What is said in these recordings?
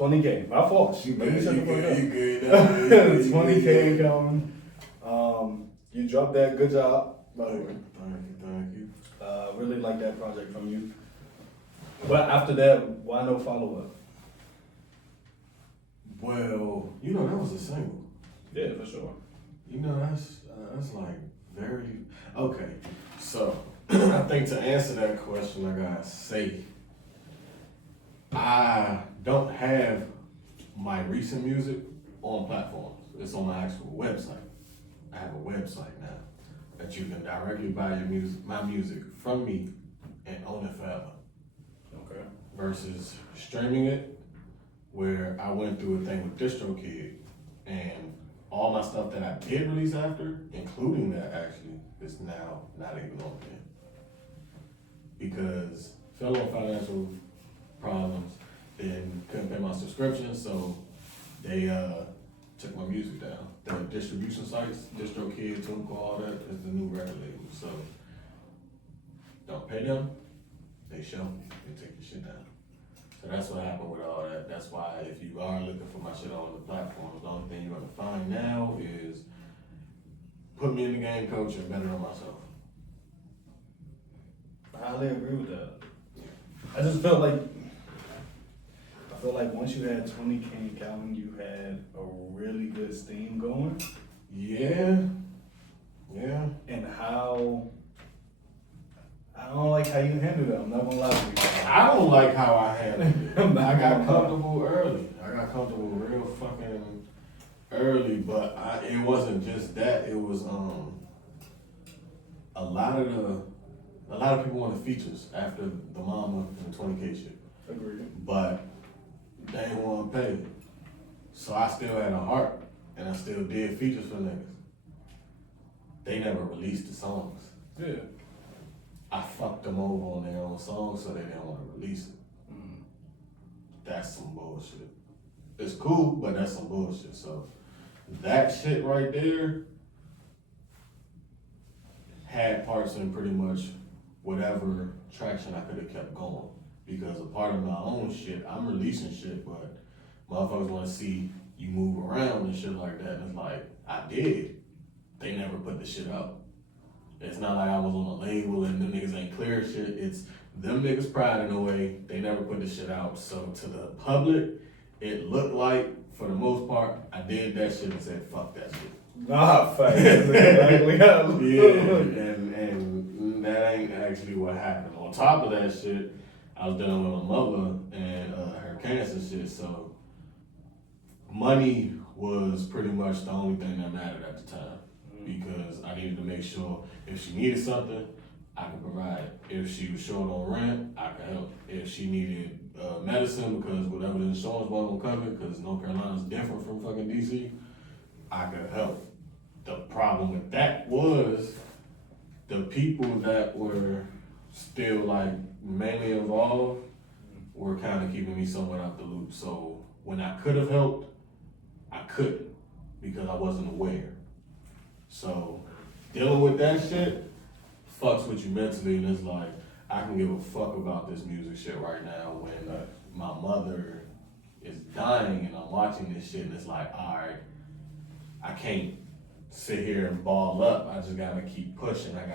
20K. My fault. You Let me shut the fuck up. You good. 20K coming. You dropped that. Good job, by the way. Thank you. Really like that project from you. But after that, why no follow-up? Well, that was a single. Yeah, for sure. That's like very okay. So I think to answer that question, I gotta say I don't have my recent music on platforms. It's on my actual website. I have a website now that you can directly buy my music from me and own it forever. Okay. Versus streaming it, where I went through a thing with DistroKid, and all my stuff that I did release after, including that actually, is now not even on there. Because fell on financial problems, then couldn't pay my subscription, so they took my music down. The distribution sites, DistroKid, TuneCore, all that is the new record label. So don't pay them, they show, they take your shit down. So that's what happened with all that. That's why if you are looking for my shit on the platforms, the only thing you're gonna find now is put me in the game, coach, and better than myself. I highly agree with that. I just felt like once you had 20K in Calvin, you had a really good steam going. Yeah. And I don't like how you handled it. I'm not gonna lie to you. I don't like how I handled it. I got gonna comfortable early. I got comfortable real fucking early, but it wasn't just that. It was a lot of people wanted features after the Mama and the 20K shit. Agreed. But they didn't want to pay. So I still had a heart, and I still did features for niggas. They never released the songs. Yeah. I fucked them over on their own songs, so they didn't want to release it. That's some bullshit. It's cool, but that's some bullshit. So that shit right there had parts in pretty much whatever traction I could have kept going. Because a part of my own shit, I'm releasing shit, but motherfuckers want to see you move around and shit like that. And it's like, I did. They never put the shit out. It's not like I was on a label and them niggas ain't clear shit. It's them niggas pride in a way. They never put the shit out. So to the public, it looked like, for the most part, I did that shit and said, fuck that shit. Nah, fact. Exactly. Yeah, and that ain't actually what happened. On top of that shit, I was dealing with my mother and her cancer shit, so money was pretty much the only thing that mattered at the time. Because I needed to make sure if she needed something, I could provide it. If she was short on rent, I could help. If she needed medicine because whatever the insurance wasn't gonna cover, because North Carolina's different from fucking DC, I could help. The problem with that was the people that were still like mainly involved were kind of keeping me somewhat out the loop. So when I could have helped, I couldn't because I wasn't aware. So dealing with that shit fucks with you mentally, and it's like, I can give a fuck about this music shit right now when my mother is dying and I'm watching this shit and it's like, alright, I can't sit here and ball up. I just gotta keep pushing. I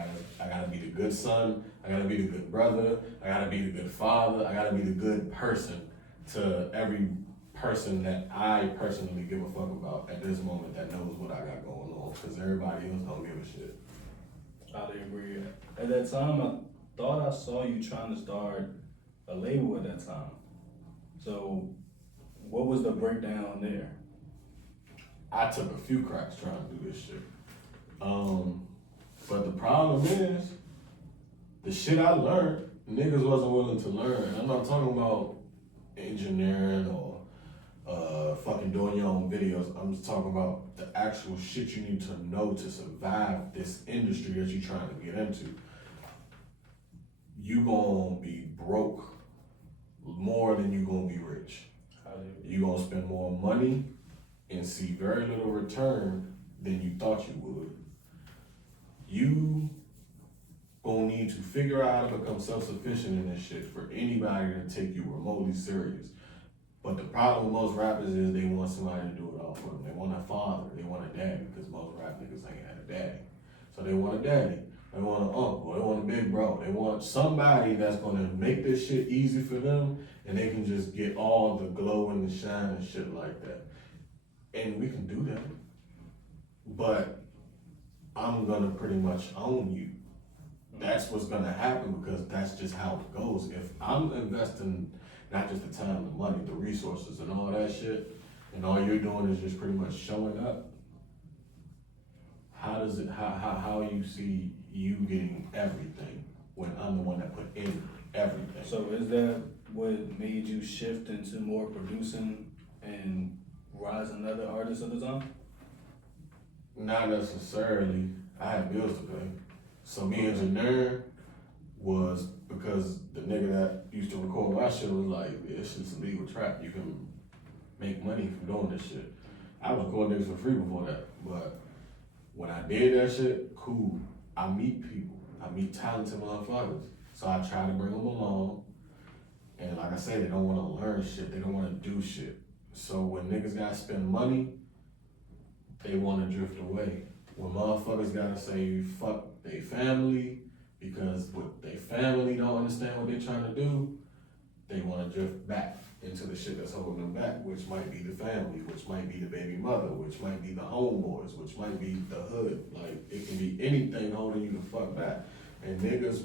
gotta be the good son, I gotta be the good brother, I gotta be the good father, I gotta be the good person to every person that I personally give a fuck about at this moment that knows what I got going on, because everybody else don't give a shit. I agree. At that time, I thought I saw you trying to start a label at that time. So what was the breakdown there? I took a few cracks trying to do this shit. But the problem is, the shit I learned, niggas wasn't willing to learn. And I'm not talking about engineering or fucking doing your own videos. I'm just talking about the actual shit you need to know to survive this industry that you're trying to get into. You gonna be broke more than you gonna be rich. You gonna spend more money and see very little return than you thought you would. You gonna need to figure out how to become self-sufficient in this shit for anybody to take you remotely serious. But the problem with most rappers is they want somebody to do it all for them. They want a father, they want a daddy, because most rap niggas ain't had a daddy. So they want a daddy, they want an uncle, they want a big bro. They want somebody that's gonna make this shit easy for them, and they can just get all the glow and the shine and shit like that. And we can do that. But I'm gonna pretty much own you. That's what's gonna happen, because that's just how it goes. If I'm investing not just the time, the money, the resources, and all that shit, and all you're doing is just pretty much showing up, how you see you getting everything when I'm the one that put in everything? So is that what made you shift into more producing and rising other artists at the time? Not necessarily. I had bills to pay. So me engineering was because the nigga that used to record my shit was like, yeah, this shit's a legal trap. You can make money from doing this shit. I was recording niggas for free before that. But when I did that shit, cool. I meet people. I meet talented motherfuckers. So I try to bring them along. And like I said, they don't want to learn shit. They don't want to do shit. So when niggas gotta spend money, they want to drift away. When motherfuckers gotta say fuck they family because what they family don't understand what they're trying to do, they want to drift back into the shit that's holding them back, which might be the family, which might be the baby mother, which might be the homeboys, which might be the hood. Like, it can be anything holding you the fuck back. And niggas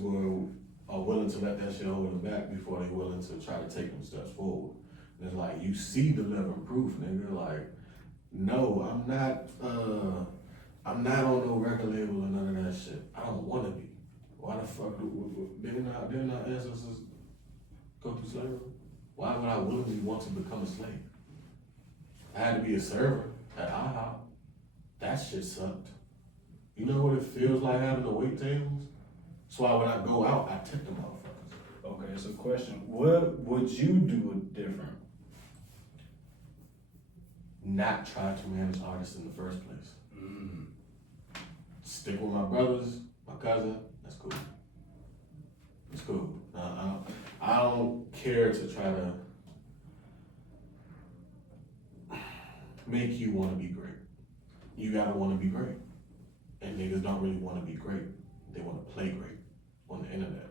are willing to let that shit hold them back before they willing to try to take them steps forward. And it's like, you see the living proof, nigga. Like, no, I'm not on no record label or none of that shit. I don't want to be. Why the fuck didn't our ancestors go through slavery? Why would I willingly want to become a slave? I had to be a server at IHOP. That shit sucked. You know what it feels like having to wait tables? That's why when I go out, I tip the motherfuckers. Okay, so question, what would you do different? Not try to manage artists in the first place. Stick with my brothers, my cousin, that's cool. It's cool. I don't care to try to make you want to be great. You gotta want to be great. And niggas don't really want to be great. They want to play great on the internet.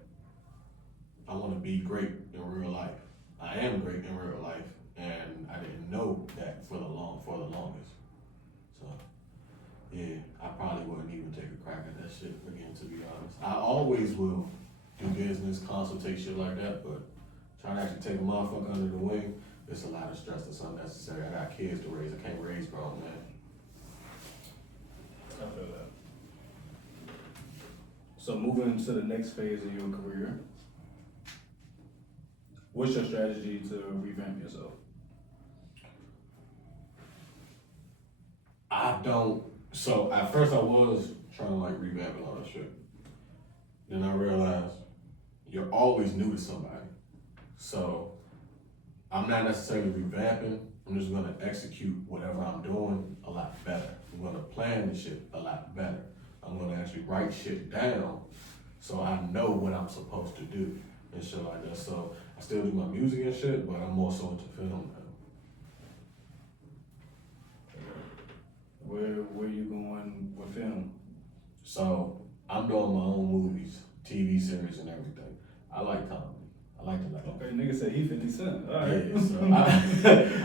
I want to be great in real life. I am great in real life, and I didn't know that for the longest. So, yeah, I probably wouldn't even take a crack at that shit again, to be honest. I always will do business, consultate shit like that, but trying to actually take a motherfucker under the wing, it's a lot of stress that's unnecessary. I got kids to raise. I can't raise grown men. I feel that. So moving to the next phase of your career, what's your strategy to revamp yourself? So at first I was trying to like revamp and all that shit. Then I realized you're always new to somebody. So I'm not necessarily revamping, I'm just gonna execute whatever I'm doing a lot better. I'm gonna plan the shit a lot better. I'm gonna actually write shit down so I know what I'm supposed to do and shit like that. So I still do my music and shit, but I'm more so into film now. Where you going with film? So I'm doing my own movies, TV series and everything. I like comedy. I like to laugh. Okay, nigga said he 50 Cent. All right. Yeah, so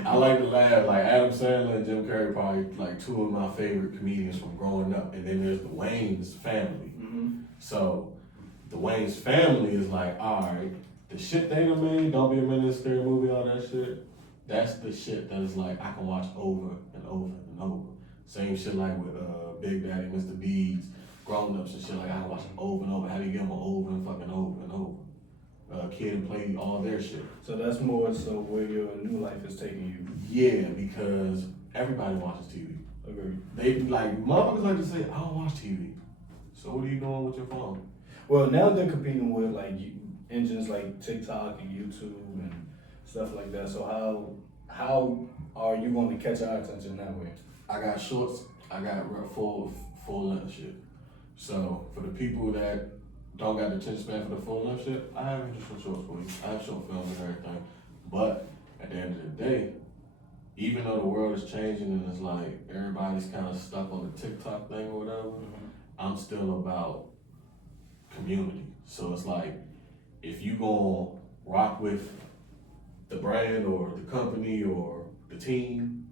I like to laugh. Like Adam Sandler and Jim Carrey, probably like two of my favorite comedians from growing up. And then there's the Wayne's family. Mm-hmm. So the Wayne's family is like, all right, the shit they done made, Don't Be a Menace, Scary Movie, all that shit. That's the shit that is like I can watch over and over and over. Same shit like with Big Daddy, Mr. Deeds, Grown Ups and shit. Like I can watch them over and over. How do you get them over and fucking over and over? Kid and Play, all their shit. So that's more so where your new life is taking you. Yeah, because everybody watches TV. Agreed. They like motherfuckers like to say, I don't watch TV. So what are you doing with your phone? Well, now they're competing with like engines like TikTok and YouTube and stuff like that. So how are you going to catch our attention that way? I got shorts. I got full length shit. So for the people that don't got the attention span for the full length shit, I have additional shorts for you. I have short films and everything. But at the end of the day, even though the world is changing and it's like everybody's kind of stuck on the TikTok thing or whatever, I'm still about community. So it's like, if you gonna rock with the brand or the company or the team,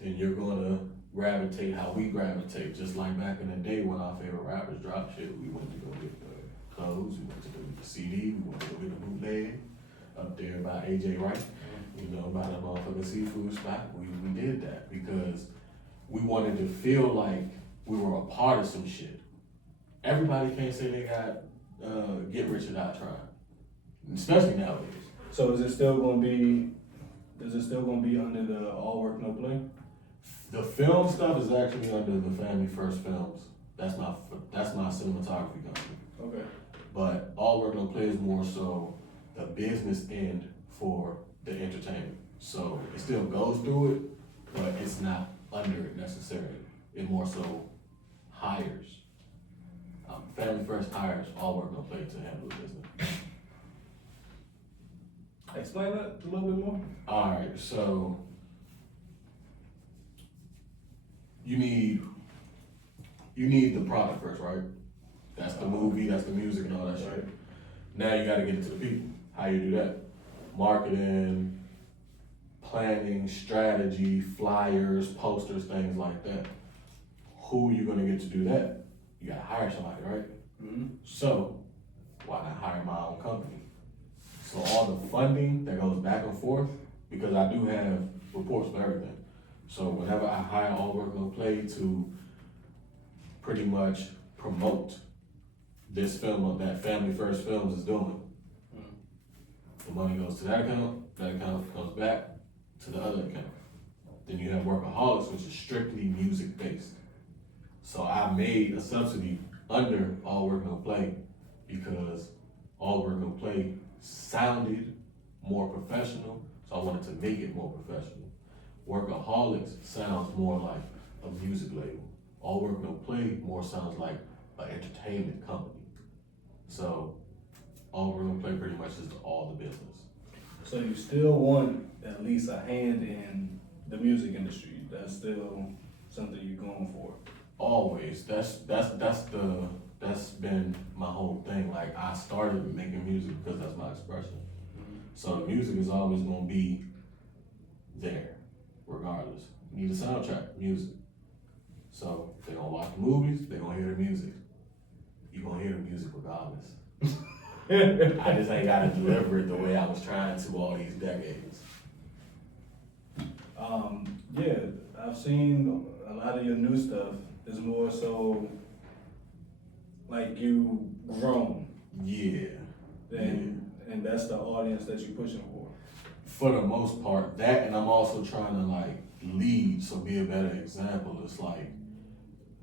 then you're gonna gravitate how we gravitate. Just like back in the day when our favorite rappers dropped shit, we went to go get the clothes, we went to go get the CD, we went to go get the bootleg up there by AJ Wright, you know, by the motherfucking seafood spot. We did that because we wanted to feel like we were a part of some shit. Everybody can't say they got get rich without trying, especially nowadays. So is it still gonna be under the all work no play? The film stuff is actually under the Family First Films. That's my cinematography company. Okay. But All Work No Play is more so the business end for the entertainment. So it still goes through it, but it's not under it necessarily. It more so hires. Family First hires All Work No Play to handle the business. Explain that a little bit more. All right, so you need the product first, right? That's the movie, that's the music and all that shit. Right. Now you gotta get it to the people. How you do that? Marketing, planning, strategy, flyers, posters, things like that. Who are you gonna get to do that? You gotta hire somebody, right? Mm-hmm. So, why not hire my own company? So all the funding that goes back and forth, because I do have reports for everything. So whenever I hire All Work No Play to pretty much promote this film that Family First Films is doing, the money goes to that account comes back to the other account. Then you have Workaholics, which is strictly music based. So I made a subsidy under All Work No Play because All Work No Play sounded more professional, so I wanted to make it more professional. Workaholics sounds more like a music label. All Work No Play more sounds like an entertainment company. So All Work No Play pretty much is all the business. So you still want at least a hand in the music industry. That's still something you're going for. Always. That's been my whole thing. Like, I started making music because that's my expression. So music is always gonna be there, regardless. You need a soundtrack, music. So if they're gonna watch the movies, they're gonna hear the music. You're gonna hear the music regardless. I just ain't gotta deliver it the way I was trying to all these decades. Yeah, I've seen a lot of your new stuff is more so like you grown. Yeah. And that's the audience that you're pushing for. For the most part, that, and I'm also trying to like lead, so be a better example. It's like,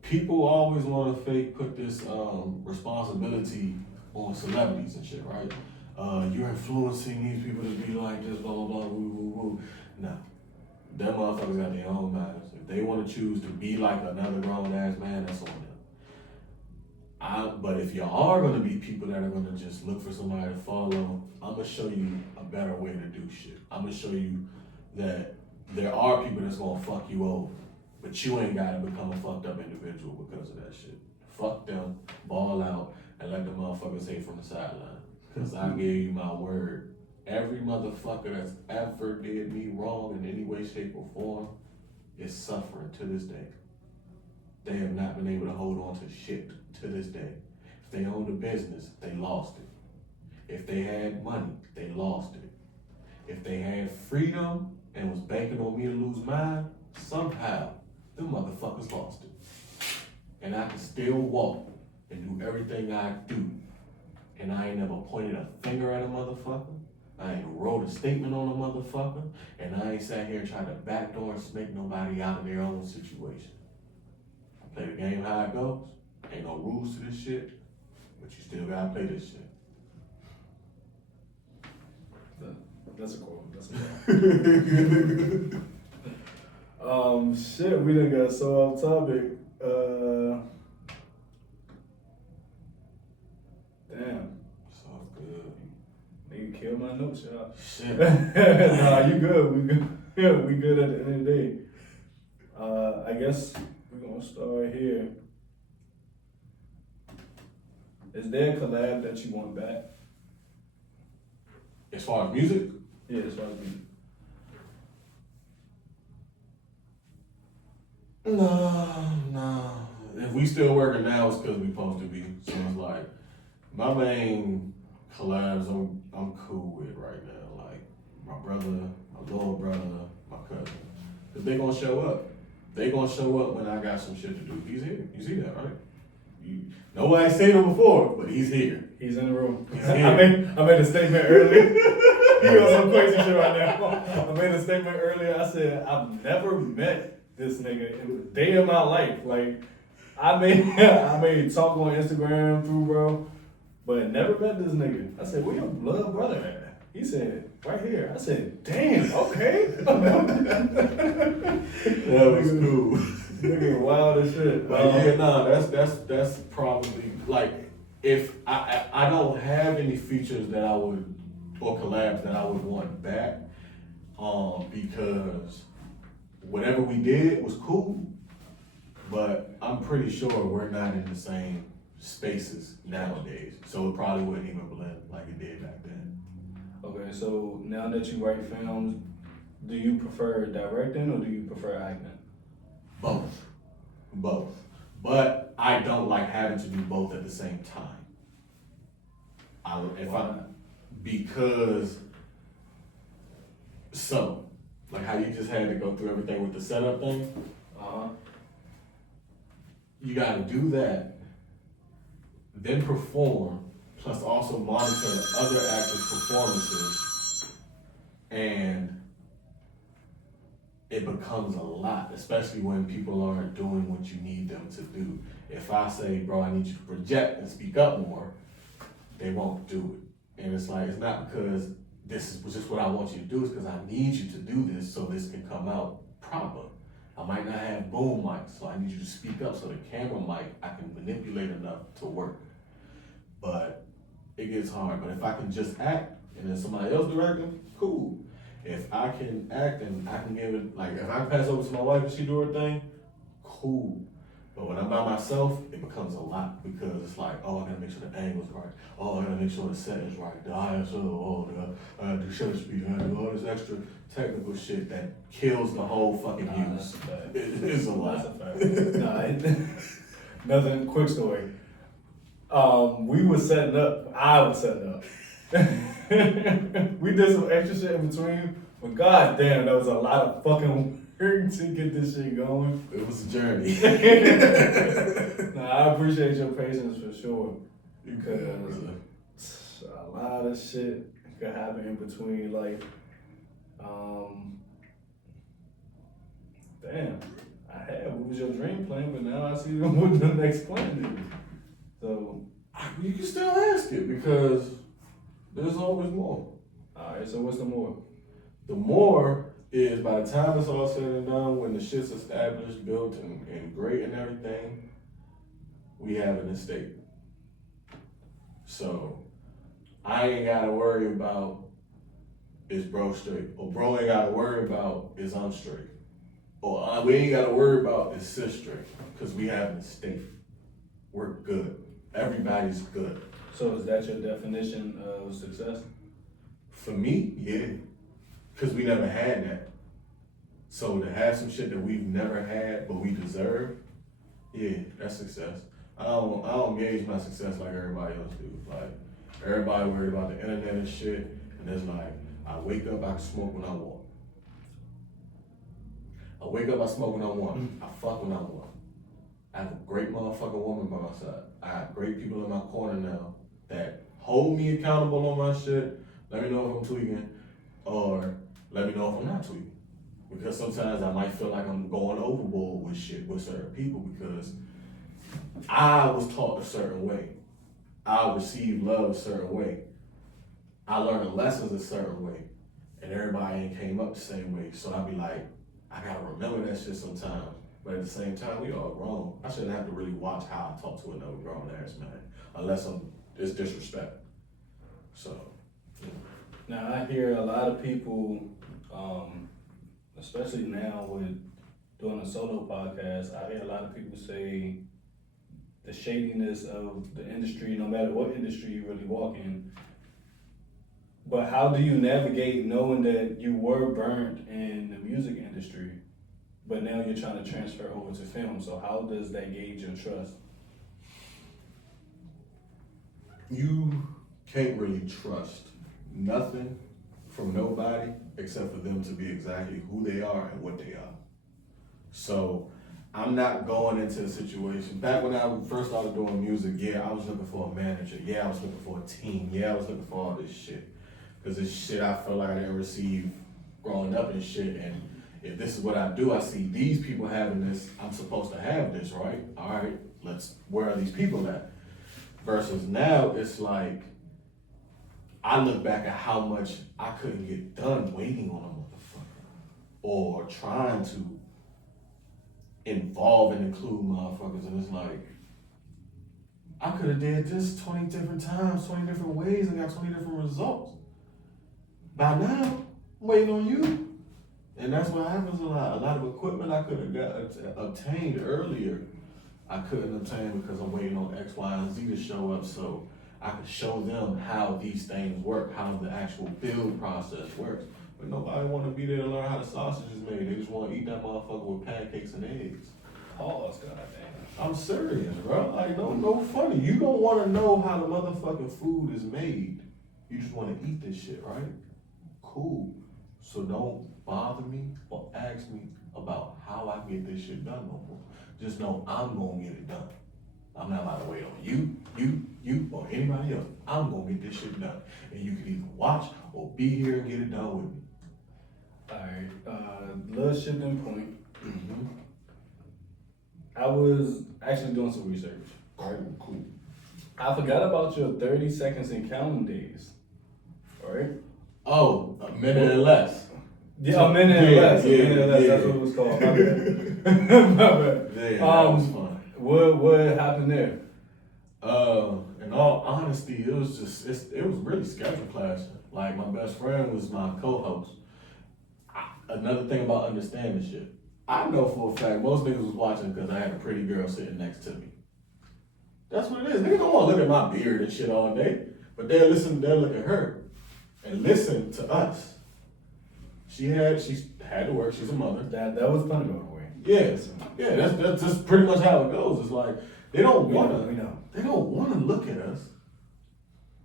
people always want to put this responsibility on celebrities and shit, right? You're influencing these people to be like this, blah, blah, blah, woo, woo, woo. No. Them motherfuckers got their own minds. If they want to choose to be like another grown ass man, that's on them. But if y'all are gonna be people that are gonna just look for somebody to follow, I'm gonna show you a better way to do shit. I'm gonna show you that there are people that's gonna fuck you over, but you ain't gotta become a fucked up individual because of that shit. Fuck them, ball out, and let the motherfuckers hate from the sideline. Cause I gave you my word. Every motherfucker that's ever did me wrong in any way, shape, or form is suffering to this day. They have not been able to hold on to shit to this day. If they owned a business, they lost it. If they had money, they lost it. If they had freedom and was banking on me to lose mine, somehow, them motherfuckers lost it. And I can still walk and do everything I do. And I ain't never pointed a finger at a motherfucker. I ain't wrote a statement on a motherfucker. And I ain't sat here and tried to backdoor and snake nobody out of their own situation. I play the game how it goes. Ain't no rules to this shit, but you still gotta play this shit. That's a quote. That's a quote. Shit, we done got so off topic. Damn. So good. You killed my notes, y'all. Shit. Nah, you good. We good. Yeah, we good at the end of the day. I guess we're gonna start here. Is there a collab that you want back? As far as music, Yeah, it's right me. no. If we still working now, it's because we supposed to be. So it's like my main collabs I'm cool with right now. Like my brother, my little brother, my cousin. Cause they gonna show up. They gonna show up when I got some shit to do. He's here. You see that, right? Nobody's seen him before, but he's here. He's in the room. He's here. I made a statement earlier. You on some crazy shit right now. I made a statement earlier. I said I've never met this nigga in a day of my life. Like I may talk on Instagram through, bro, but never met this nigga. I said, where your blood brother at? He said, right here. I said, damn, okay. That was cool. Nigga wild as shit. But yeah, nah, that's probably like if I don't have any features that I would or collabs that I would want back, because whatever we did was cool, but I'm pretty sure we're not in the same spaces nowadays, so it probably wouldn't even blend like it did back then. Okay, so now that you write films, do you prefer directing or do you prefer acting? Both. But I don't like having to do both at the same time. Because like how you just had to go through everything with the setup thing. You gotta do that, then perform, plus also monitor other actors' performances, and it becomes a lot, especially when people aren't doing what you need them to do. If I say, bro, I need you to project and speak up more, they won't do it. And it's like, it's not because this is just what I want you to do, it's because I need you to do this so this can come out proper. I might not have boom mics, so I need you to speak up so the camera mic, I can manipulate enough to work. But it gets hard. But if I can just act and then somebody else directing, cool. If I can act and I can give it, like if I can pass over to my wife and she do her thing, cool. But when I'm by myself, it becomes a lot because it's like, oh, I gotta make sure the angle's right. Oh, I gotta make sure the set is right. The ISO, I gotta do shutter speed, I gotta do all this extra technical shit that kills the whole fucking use. It is a lot. Nothing, quick story. We were setting up, I was setting up. We did some extra shit in between, but goddamn, that was a lot of fucking work to get this shit going. It was a journey. I appreciate your patience for sure, because a lot of shit could happen in between, like, damn, what was your dream plan, but now I see what the next plan is. So, you can still ask it because there's always more. Alright, so what's the more? The more is by the time it's all said and done, when the shit's established, built, and great and everything, we have an estate. So I ain't gotta worry about is bro straight, or bro ain't gotta worry about is I'm straight, or we ain't gotta worry about is sis straight, because we have an estate. We're good. Everybody's good. So is that your definition of success? For me, yeah. Because we never had that. So to have some shit that we've never had but we deserve, yeah, that's success. I don't gauge my success like everybody else do. Like, everybody worried about the internet and shit, and it's like, I wake up, I can smoke when I want. I wake up, I smoke when I want. I fuck when I want. I have a great motherfucking woman by my side. I have great people in my corner now that hold me accountable on my shit. Let me know if I'm tweaking, or let me know if I'm not tweaking. Because sometimes I might feel like I'm going overboard with shit with certain people because I was taught a certain way. I received love a certain way. I learned lessons a certain way. And everybody ain't came up the same way. So I be like, I gotta remember that shit sometimes. But at the same time, we all grown. I shouldn't have to really watch how I talk to another grown ass man. Unless it's disrespect. So, yeah. Now I hear a lot of people, especially now with doing a solo podcast, I hear a lot of people say the shadiness of the industry, no matter what industry you really walk in. But how do you navigate knowing that you were burnt in the music industry, but now you're trying to transfer over to film? So how does that gauge your trust? You can't really trust nothing from nobody except for them to be exactly who they are and what they are. So I'm not going into a situation. Back when I first started doing music, yeah, I was looking for a manager. Yeah, I was looking for a team. Yeah, I was looking for all this shit. Because this shit I felt like I didn't receive growing up and shit. And if this is what I do, I see these people having this, I'm supposed to have this, right? All right, where are these people at? Versus now, it's like, I look back at how much I couldn't get done waiting on a motherfucker. Or trying to involve and include motherfuckers, and it's like, I could have did this 20 different times, 20 different ways, and got 20 different results. By now, I'm waiting on you. And that's what happens a lot. A lot of equipment I could have got obtained earlier, I couldn't obtain because I'm waiting on X, Y, and Z to show up so I could show them how these things work, how the actual build process works. But nobody want to be there to learn how the sausage is made. They just want to eat that motherfucker with pancakes and eggs. Pause, goddamn. I'm serious, bro. Like, no funny. You don't want to know how the motherfucking food is made. You just want to eat this shit, right? Cool. So don't bother me or ask me about how I get this shit done no more. Just know I'm gonna get it done. I'm not about to wait on you, or anybody else. I'm gonna get this shit done. And you can either watch or be here and get it done with me. Alright, little shifting point. Mm-hmm. I was actually doing some research. Cool. I forgot about your 30 seconds and counting days. Alright? Oh, a minute and less. Yeah, a minute and less. Yeah. That's what it was called. My bad. My bad. Yeah, that was fun. What happened there? In all honesty, it was really schedule clashing. Like, my best friend was my co-host. Another thing about understanding shit, I know for a fact most niggas was watching because I had a pretty girl sitting next to me. That's what it is. Niggas don't want to look at my beard and shit all day, but they'll look at her and listen to us. She had to work. She's a mother. That was funny, by the way. Yeah. That's just pretty much how it goes. It's like they don't We wanna look at us,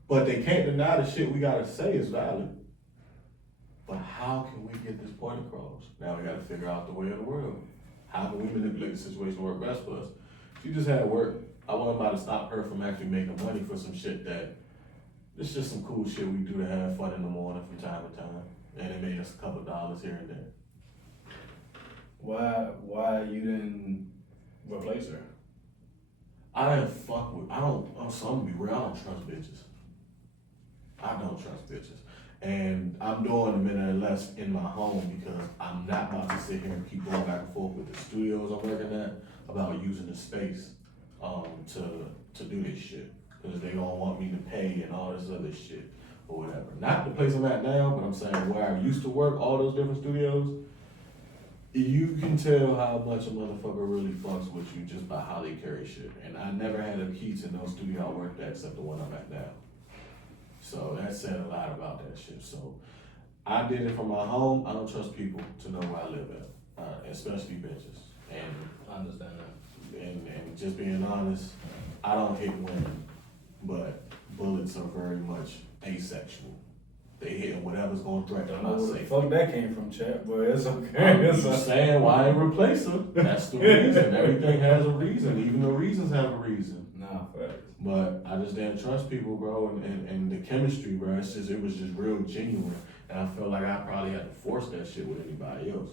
but they can't deny the shit we gotta say is valid. But how can we get this point across? Now we gotta figure out the way of the world. How can we manipulate the situation to work best for us? She just had work. I wasn't about to stop her from actually making money for some shit that it's just some cool shit we do to have fun in the morning from time to time. And it made us a couple dollars here and there. Why you didn't replace her? I'm gonna be real, I don't trust bitches. I don't trust bitches. And I'm doing a minute or less in my home because I'm not about to sit here and keep going back and forth with the studios I'm working at about using the space to do this shit. Because they gonna want me to pay and all this other shit or whatever. Not the place I'm at now, but I'm saying where I used to work, all those different studios, you can tell how much a motherfucker really fucks with you just by how they carry shit. And I never had a key to no studio I worked at except the one I'm at now. So that said a lot about that shit. So I did it from my home. I don't trust people to know where I live at, especially bitches. And I understand that. And just being honest, I don't hate women, but bullets are very much asexual. They hitting whatever's going to threaten my safety. Fuck that came from, chat, but it's okay. I'm just saying, why ain't replace her? That's the reason. Everything has a reason. Even the reasons have a reason. Nah, facts. But I just didn't trust people, bro, and the chemistry, bro. It was just real genuine, and I felt like I probably had to force that shit with anybody else.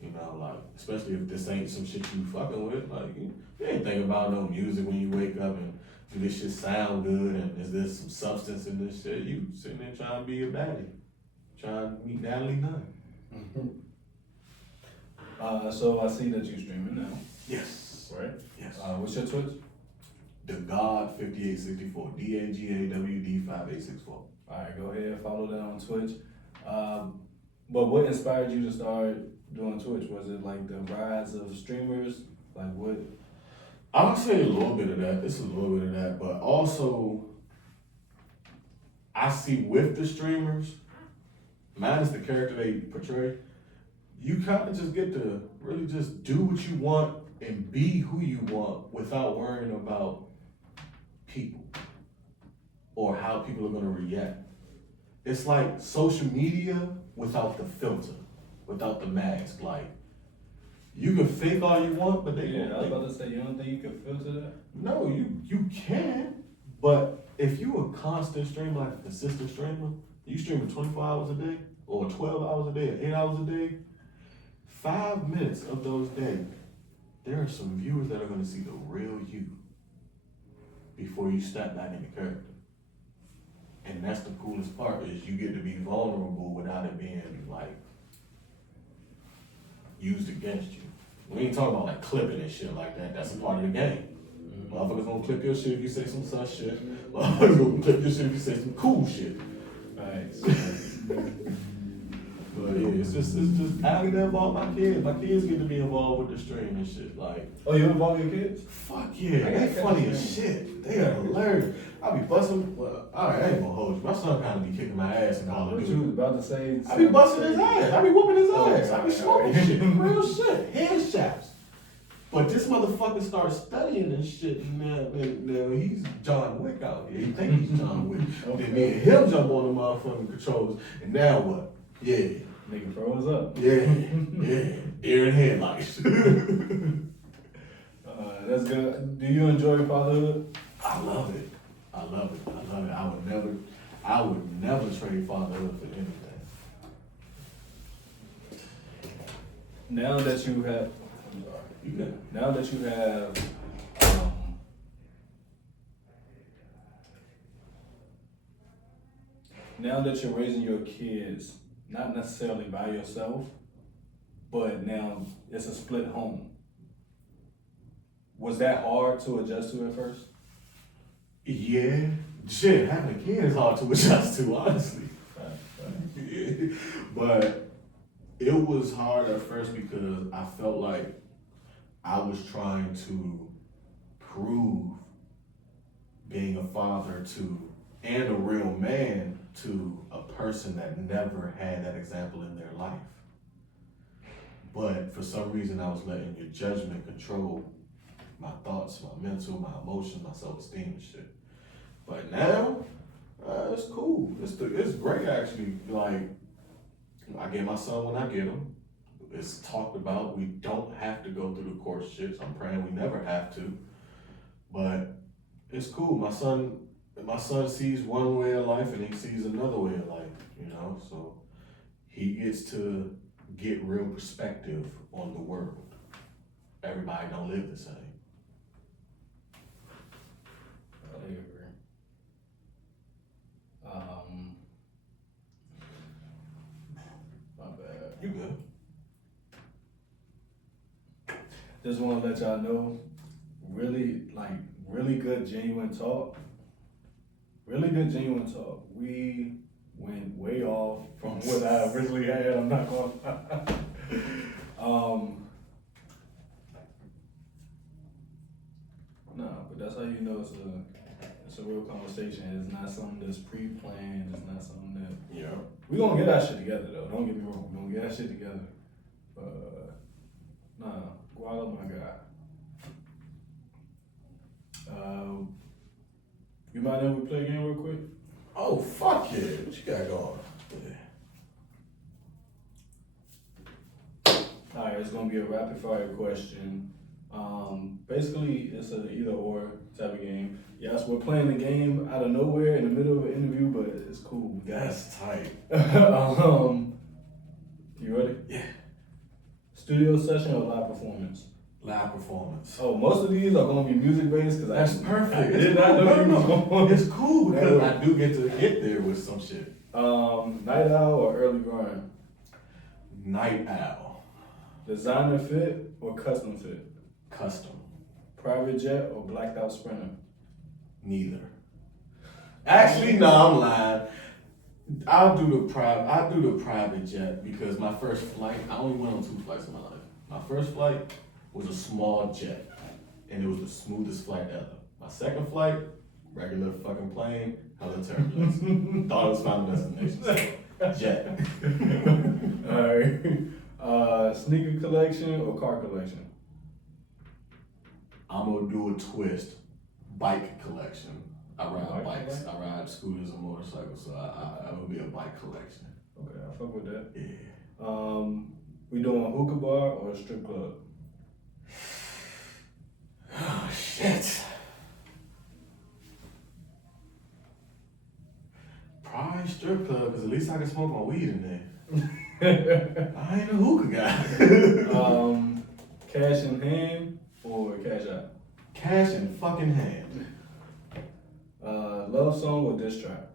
You know, like, especially if this ain't some shit you fucking with, like, you ain't thinking about no music when you wake up and do this shit sound good and is there some substance in this shit? You sitting there trying to be a baddie, trying to meet Natalie Nunn. So I see that you streaming now. Yes. Right? Yes. What's your Twitch? GualaDaGawd 5864. DAGAWD 5864. All right, go ahead, follow that on Twitch. But what inspired you to start doing Twitch? Was it like the rise of streamers? Like what? I'll say a little bit of that. It's a little bit of that, but also I see with the streamers, minus the character they portray, you kind of just get to really just do what you want and be who you want without worrying about people or how people are gonna react. It's like social media without the filter, without the mask. Like, you can fake all you want, but they Yeah, I was like, about to say, you don't think you could filter that? no, you can, but if you a constant streamer, like a consistent streamer, you streaming 24 hours a day, or 12 hours a day, or 8 hours a day, 5 minutes of those days, there are some viewers that are gonna see the real you before you step back into character. And that's the coolest part, is you get to be vulnerable without it being like used against you. We ain't talking about like clipping and shit like that. That's a part of the game. Motherfuckers gonna clip your shit if you say some sus shit. Motherfuckers gonna clip your shit if you say some cool shit. Right. But yeah, it's just I get to involve my kids. My kids get to be involved with the stream and shit. Like, Oh, you involve your kids? fuck yeah, they funny as shit. They are hilarious. I be busting. Well, alright, I ain't gonna hold you. My son kind of be kicking my ass and all What of you was it. about to say? I be busting his ass. I be whooping his Oh, ass. I be smoking alright. shit. Real shit. Headshots. But this motherfucker started studying and shit, and now he's John Wick out here. He think he's John Wick. Okay. Then me and him jump on the motherfucking controls, and now what? Yeah, Nigga froze up. yeah, deer in headlights. That's good. Do you enjoy fatherhood? I love it. I love it. I love it. I would never trade fatherhood for anything. Now that you have, I'm sorry. You got it. Now that you have, now that you're raising your kids, not necessarily by yourself, but now it's a split home. Was that hard to adjust to at first? Yeah, shit, having a kid is hard to adjust to, honestly. Yeah. But it was hard at first because I felt like I was trying to prove being a father to, and a real man to, a person that never had that example in their life. But for some reason I was letting your judgment control my thoughts, my mental, my emotions, my self-esteem and shit. But now, it's cool. It's great actually. Like, I get my son when I get him. It's talked about. We don't have to go through the court shit. So I'm praying we never have to. But it's cool. My son sees one way of life and he sees another way of life, you know? So he gets to get real perspective on the world. Everybody don't live the same. I agree. My bad. You good? Just want to let y'all know, really good, genuine talk. Really good, genuine talk. We went way off from what I originally had. I'm not going no, but that's how you know it's a real conversation. It's not something that's pre-planned. It's not something that, Yeah. we gonna get our shit together though. Don't get me wrong. We gonna get our shit together. Nah, Guala, my guy. You mind if we play a game real quick? Oh, fuck yeah. What you got going? Yeah. Alright, it's gonna be a rapid fire question. Basically, it's an either or type of game. Yes, we're playing the game out of nowhere in the middle of an interview, but it's cool. We got it. That's tight. You ready? Yeah. Studio session or live performance? Live performance. Oh, most of these are gonna be music based because That's perfect. I did not know you was going. It's cool because I do get to get there with some shit. Night owl or early grind? Night owl. Designer fit or custom fit? Custom. Private jet or blacked out sprinter? Neither. Actually, no, I'm lying. I'll do the private jet because my first flight, I only went on 2 flights in my life. My first flight was a small jet, and it was the smoothest flight ever. My second flight, regular fucking plane, hella turbulence. Thought it was Final Destination. So, jet. Alright. Sneaker collection or car collection? I'm gonna do a twist. Bike collection. I ride bikes. Collection? I ride scooters and motorcycles, so I would be a bike collection. Okay, I fuck with that. Yeah. We doing a hookah bar or a strip club? Oh shit. Probably strip club, because at least I can smoke my weed in there. I ain't a hookah guy. Cash in hand or cash out? Cash in fucking hand. Love song or diss track?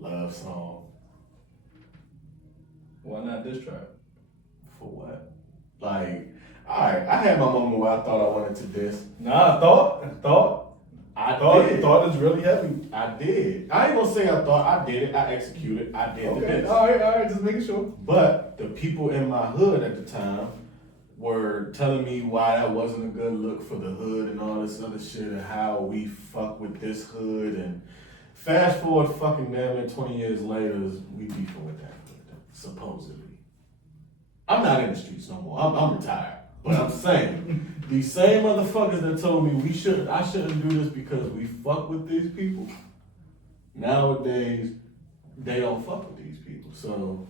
Love song. Why not diss track? For what? Like, alright, I had my moment where I thought I wanted to diss. Nah, I thought it's really heavy. I did. I ain't gonna say I thought, I did it, I executed, I did the Okay, diss. alright, just making sure. But the people in my hood at the time were telling me why that wasn't a good look for the hood and all this other shit and how we fuck with this hood, and fast forward fucking damn it 20 years later, we beefing with that hood, supposedly. I'm not in the streets no more. I'm retired. But I'm saying, these same motherfuckers that told me I shouldn't do this because we fuck with these people, nowadays, they don't fuck with these people. So,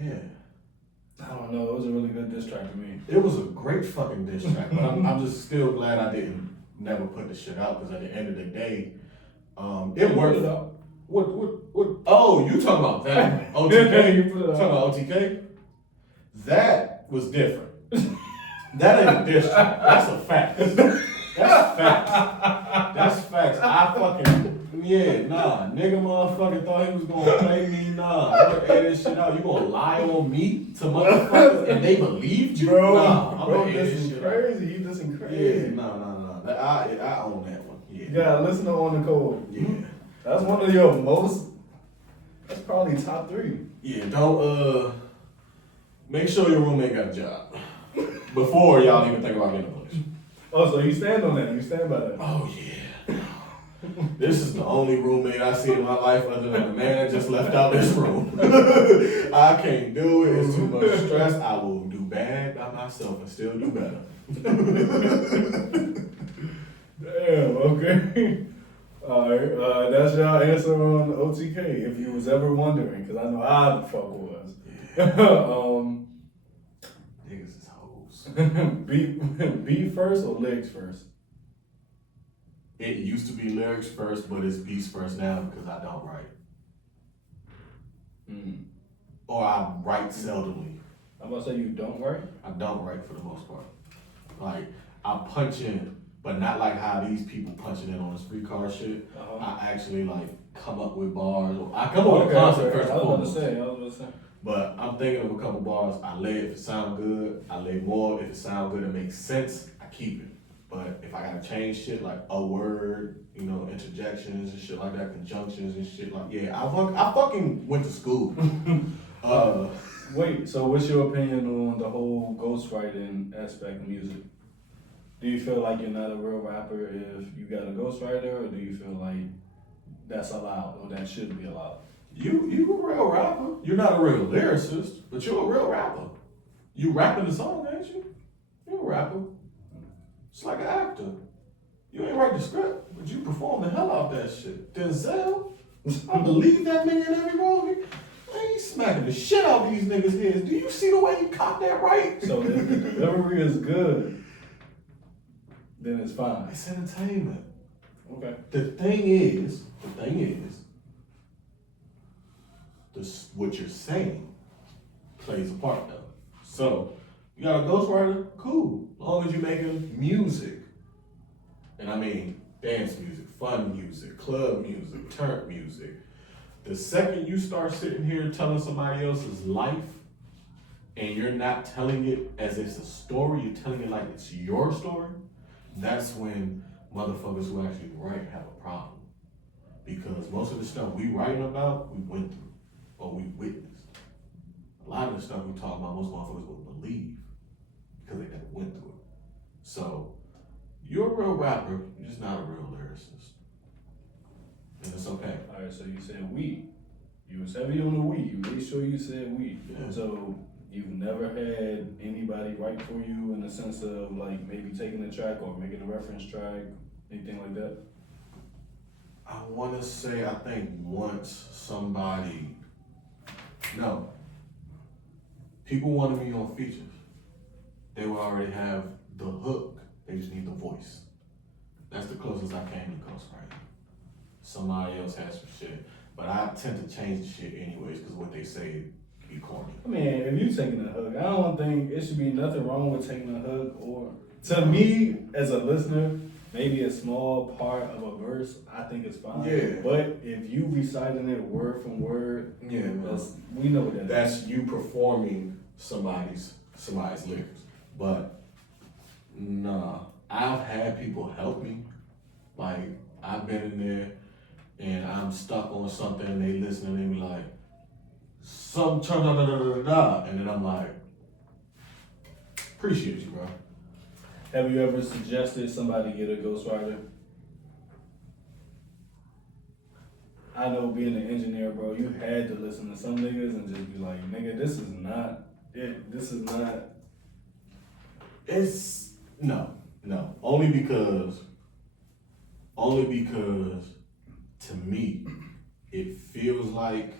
yeah. I don't know, it was a really good diss track to me. It was a great fucking diss track, but I'm just still glad I didn't never put the shit out, because at the end of the day, it worked. What? Oh, you talking about that? OTK? You put it out. Talking about OTK? That was different. That ain't a diss track. That's a fact. That's facts. That's facts. I fucking, nigga motherfucker thought he was gonna play me. Nah, I'm gonna edit this shit out. You gonna lie on me to motherfuckers and they believed you? Bro, I'm bro, gonna edit this this is shit crazy. You listen crazy. Yeah, no. I own that one. Yeah. You gotta listen to On the Code. Yeah. That's one of your that's probably top 3. Yeah, don't, make sure your roommate got a job before y'all even think about getting a place. Oh, so you stand on that. You stand by that. Oh, yeah. This is the only roommate I see in my life other than the man that just left out this room. I can't do it. It's too much stress. I will do bad by myself and still do better. Damn, okay. Alright, that's y'all answer on OTK, if you was ever wondering, because I know I the fuck was. Niggas is hoes. Beat first or legs first? It used to be lyrics first, but it's beats first now because I don't write. Or I write seldomly. I'm about to say you don't write? I don't write for the most part. Like, I punch in, but not like how these people punching in on this free car shit. I actually like come up with bars, or I come up with a concept first and foremost. I was about to say. But I'm thinking of a couple bars. I lay it if it sound good. I lay more if it sound good and makes sense. I keep it. But if I gotta change shit like a word, interjections and shit like that, conjunctions and shit like, I fucking went to school. Wait, so what's your opinion on the whole ghostwriting aspect of music? Do you feel like you're not a real rapper if you got a ghostwriter, or do you feel like that's allowed or that should be allowed? You a real rapper. You're not a real lyricist, but you're a real rapper. You rapping the song, ain't you? You're a rapper. It's like an actor. You ain't write the script, but you perform the hell out that shit. Denzel, I believe that nigga in every role. Man, he's smacking the shit out of these niggas' heads. Do you see the way he caught that right? So if the delivery is good, then it's fine. It's entertainment. Okay. The thing is, what you're saying plays a part though. So, you got a ghostwriter? Cool. As long as you're making music. And I mean, dance music, fun music, club music, turnt music. The second you start sitting here telling somebody else's life, and you're not telling it as it's a story, you're telling it like it's your story, that's when motherfuckers who actually write have a problem. Because most of the stuff we writing about, we went through, or we witnessed. A lot of the stuff we talk about, most motherfuckers wouldn't believe, because they never went through it. So, you're a real rapper, you're just not a real lyricist. And it's okay. Alright, so you said we. You was heavy on the we. You made sure you said we. Yeah. So you've never had anybody write for you in the sense of like maybe taking a track or making a reference track, anything like that? I want to say, I think once somebody, no, people wanted me on features. They would already have the hook, they just need the voice. That's the closest I came to ghostwriting. Somebody else has some shit, but I tend to change the shit anyways, because what they say be corny. I mean, if you taking a hook, I don't think it should be nothing wrong with taking a hook, or to me as a listener, maybe a small part of a verse, I think it's fine. Yeah. But if you reciting it word from word, Yeah, we know what that is. that's you performing somebody's lyrics. But nah, I've had people help me. Like, I've been in there and I'm stuck on something and they listen and they be like, some da da da da da da, and then I'm like, appreciate you, bro. Have you ever suggested somebody get a ghostwriter? I know being an engineer, bro, you had to listen to some niggas and just be like, nigga, this is not it. This is not. It's no. Only because to me, it feels like,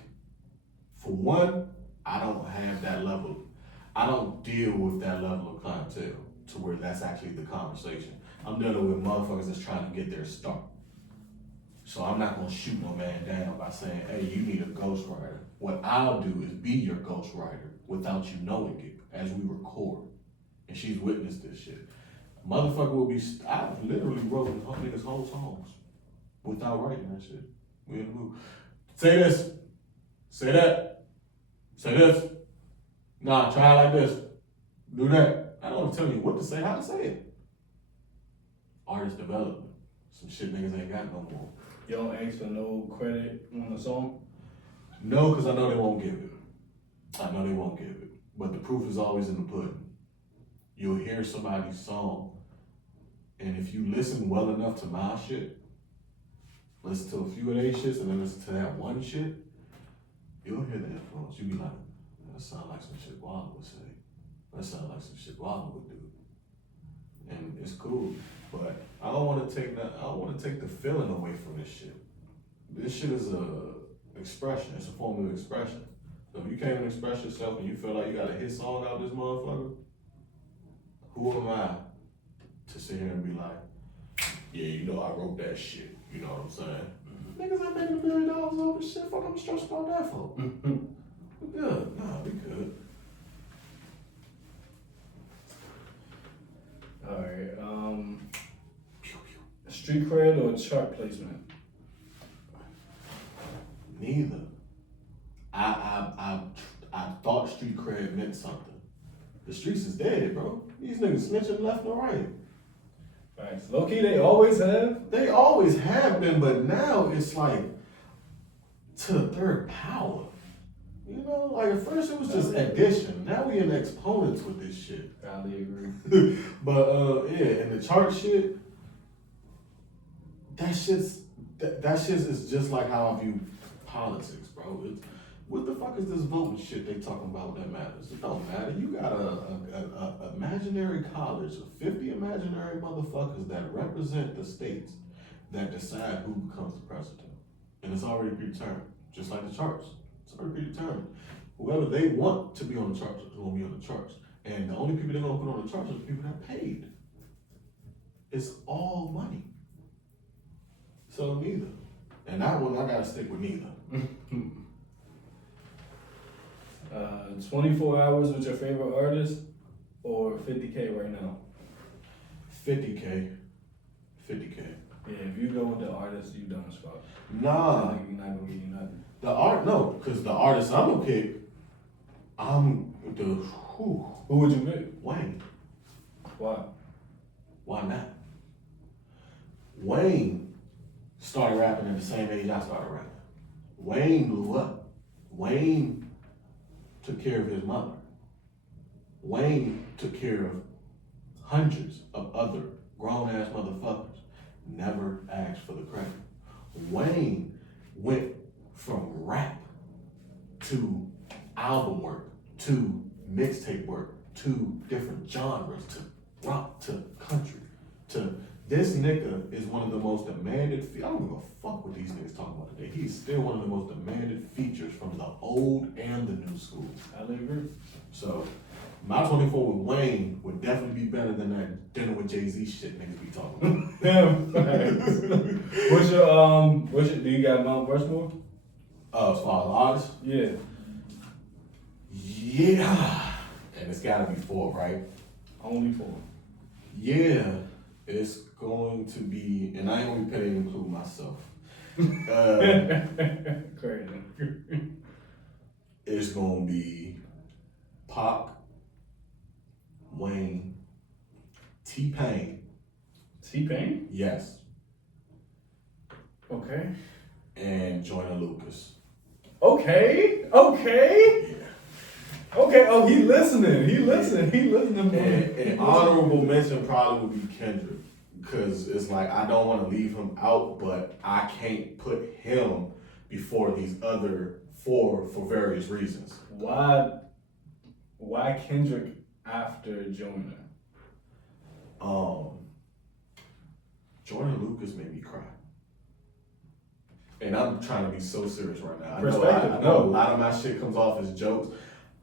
for one, I don't have that level. I don't deal with that level of clientele to where that's actually the conversation. I'm dealing with motherfuckers that's trying to get their start. So I'm not gonna shoot no man down by saying, hey, you need a ghostwriter. What I'll do is be your ghostwriter without you knowing it as we record. And she's witnessed this shit. Motherfucker will be, I've literally wrote niggas' whole songs without writing that shit. We in the mood. Say this, say that, say this. Nah, try it like this, do that. I don't want to tell you what to say, how to say it. Artist development. Some shit niggas ain't got no more. You don't ask for no credit on the song? No, because I know they won't give it. But the proof is always in the pudding. You'll hear somebody's song, and if you listen well enough to my shit, listen to a few of they shits, and then listen to that one shit, you'll hear the influence. You'll be like, that sound like some shit Walla would say. That sound like some shit Walla would do. And it's cool, but I don't want to take the feeling away from this shit. This shit is a expression. It's a form of expression. So if you can't even express yourself and you feel like you got a hit song out this motherfucker, who am I to sit here and be like, yeah, you know I wrote that shit. You know what I'm saying? Niggas ain't making $1 million off this shit. Fuck, I'm stressed about that for. We good. Nah, we good. Alright, street cred or chart placement? Neither. I thought street cred meant something. The streets is dead, bro. These niggas snitching left and right. Right. Low key, they always have. They always have been, but now it's like to the third power. You know, like at first it was just addition. Now we in exponents with this shit. Highly agree. But yeah, and the chart shit, that shit is just like how I view politics, bro. What the fuck is this voting shit they talking about that matters? It don't matter. You got a imaginary college of 50 imaginary motherfuckers that represent the states that decide who becomes the president. And it's already predetermined, just like the charts. It's already predetermined. Whoever they want to be on the charts is going to be on the charts. And the only people they're going to put on the charts are the people that paid. It's all money. So neither. And that one, I got to stick with neither. 24 hours with your favorite artist or 50K right now? 50K. 50K. Yeah, if you go with the artist, you done as fuck. Nah. You're not gonna get you nothing. No, because the artist I'm gonna pick, Who would you pick? Wayne. Why? Why not? Wayne started rapping at the same age I started rapping. Wayne blew up. Wayne took care of his mother. Wayne took care of hundreds of other grown-ass motherfuckers. Never asked for the credit. Wayne went from rap to album work, to mixtape work, to different genres, to rock, to country, to this nigga is one of the most demanded, I don't give a fuck what these niggas talking about today. He's still one of the most demanded features from the old and the new school. I agree. So, my 24 with Wayne would definitely be better than that dinner with Jay-Z shit niggas be talking about. Do you got Mount Rushmore? As far as artists? Yeah. Yeah. And it's gotta be 4, right? Only 4. Yeah. It's going to be, and I ain't gonna be paying to include myself. Crazy. It's gonna be Pac, Wayne, T-Pain. T-Pain? Yes. Okay. And Joyner Lucas. Okay. Yeah. Okay. Oh, he listening. He listening. And honorable mention probably would be Kendrick. Because it's like, I don't want to leave him out, but I can't put him before these other 4 for various reasons. Why Kendrick after Joyner? Joyner Lucas made me cry. And I'm trying to be so serious right now. I know a lot of my shit comes off as jokes.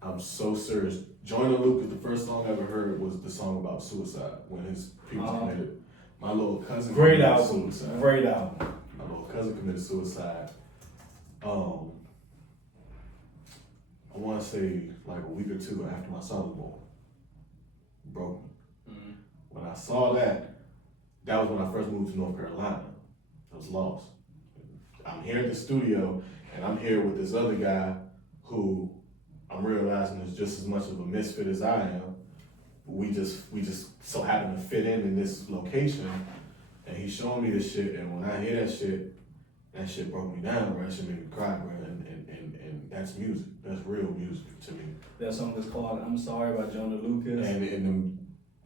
I'm so serious. Joyner Lucas, the first song I ever heard was the song about suicide when his people committed. My little cousin committed suicide. Great album. My little cousin committed suicide. I want to say like a week or 2 after my son was born. Broke me. Mm-hmm. When I saw that was when I first moved to North Carolina. I was lost. I'm here in the studio, and I'm here with this other guy who I'm realizing is just as much of a misfit as I am. We just so happen to fit in this location, and he's showing me this shit, and when I hear that shit broke me down, bro. That shit made me cry, bro. And that's music. That's real music to me. That song is called "I'm Sorry" by Joyner Lucas. And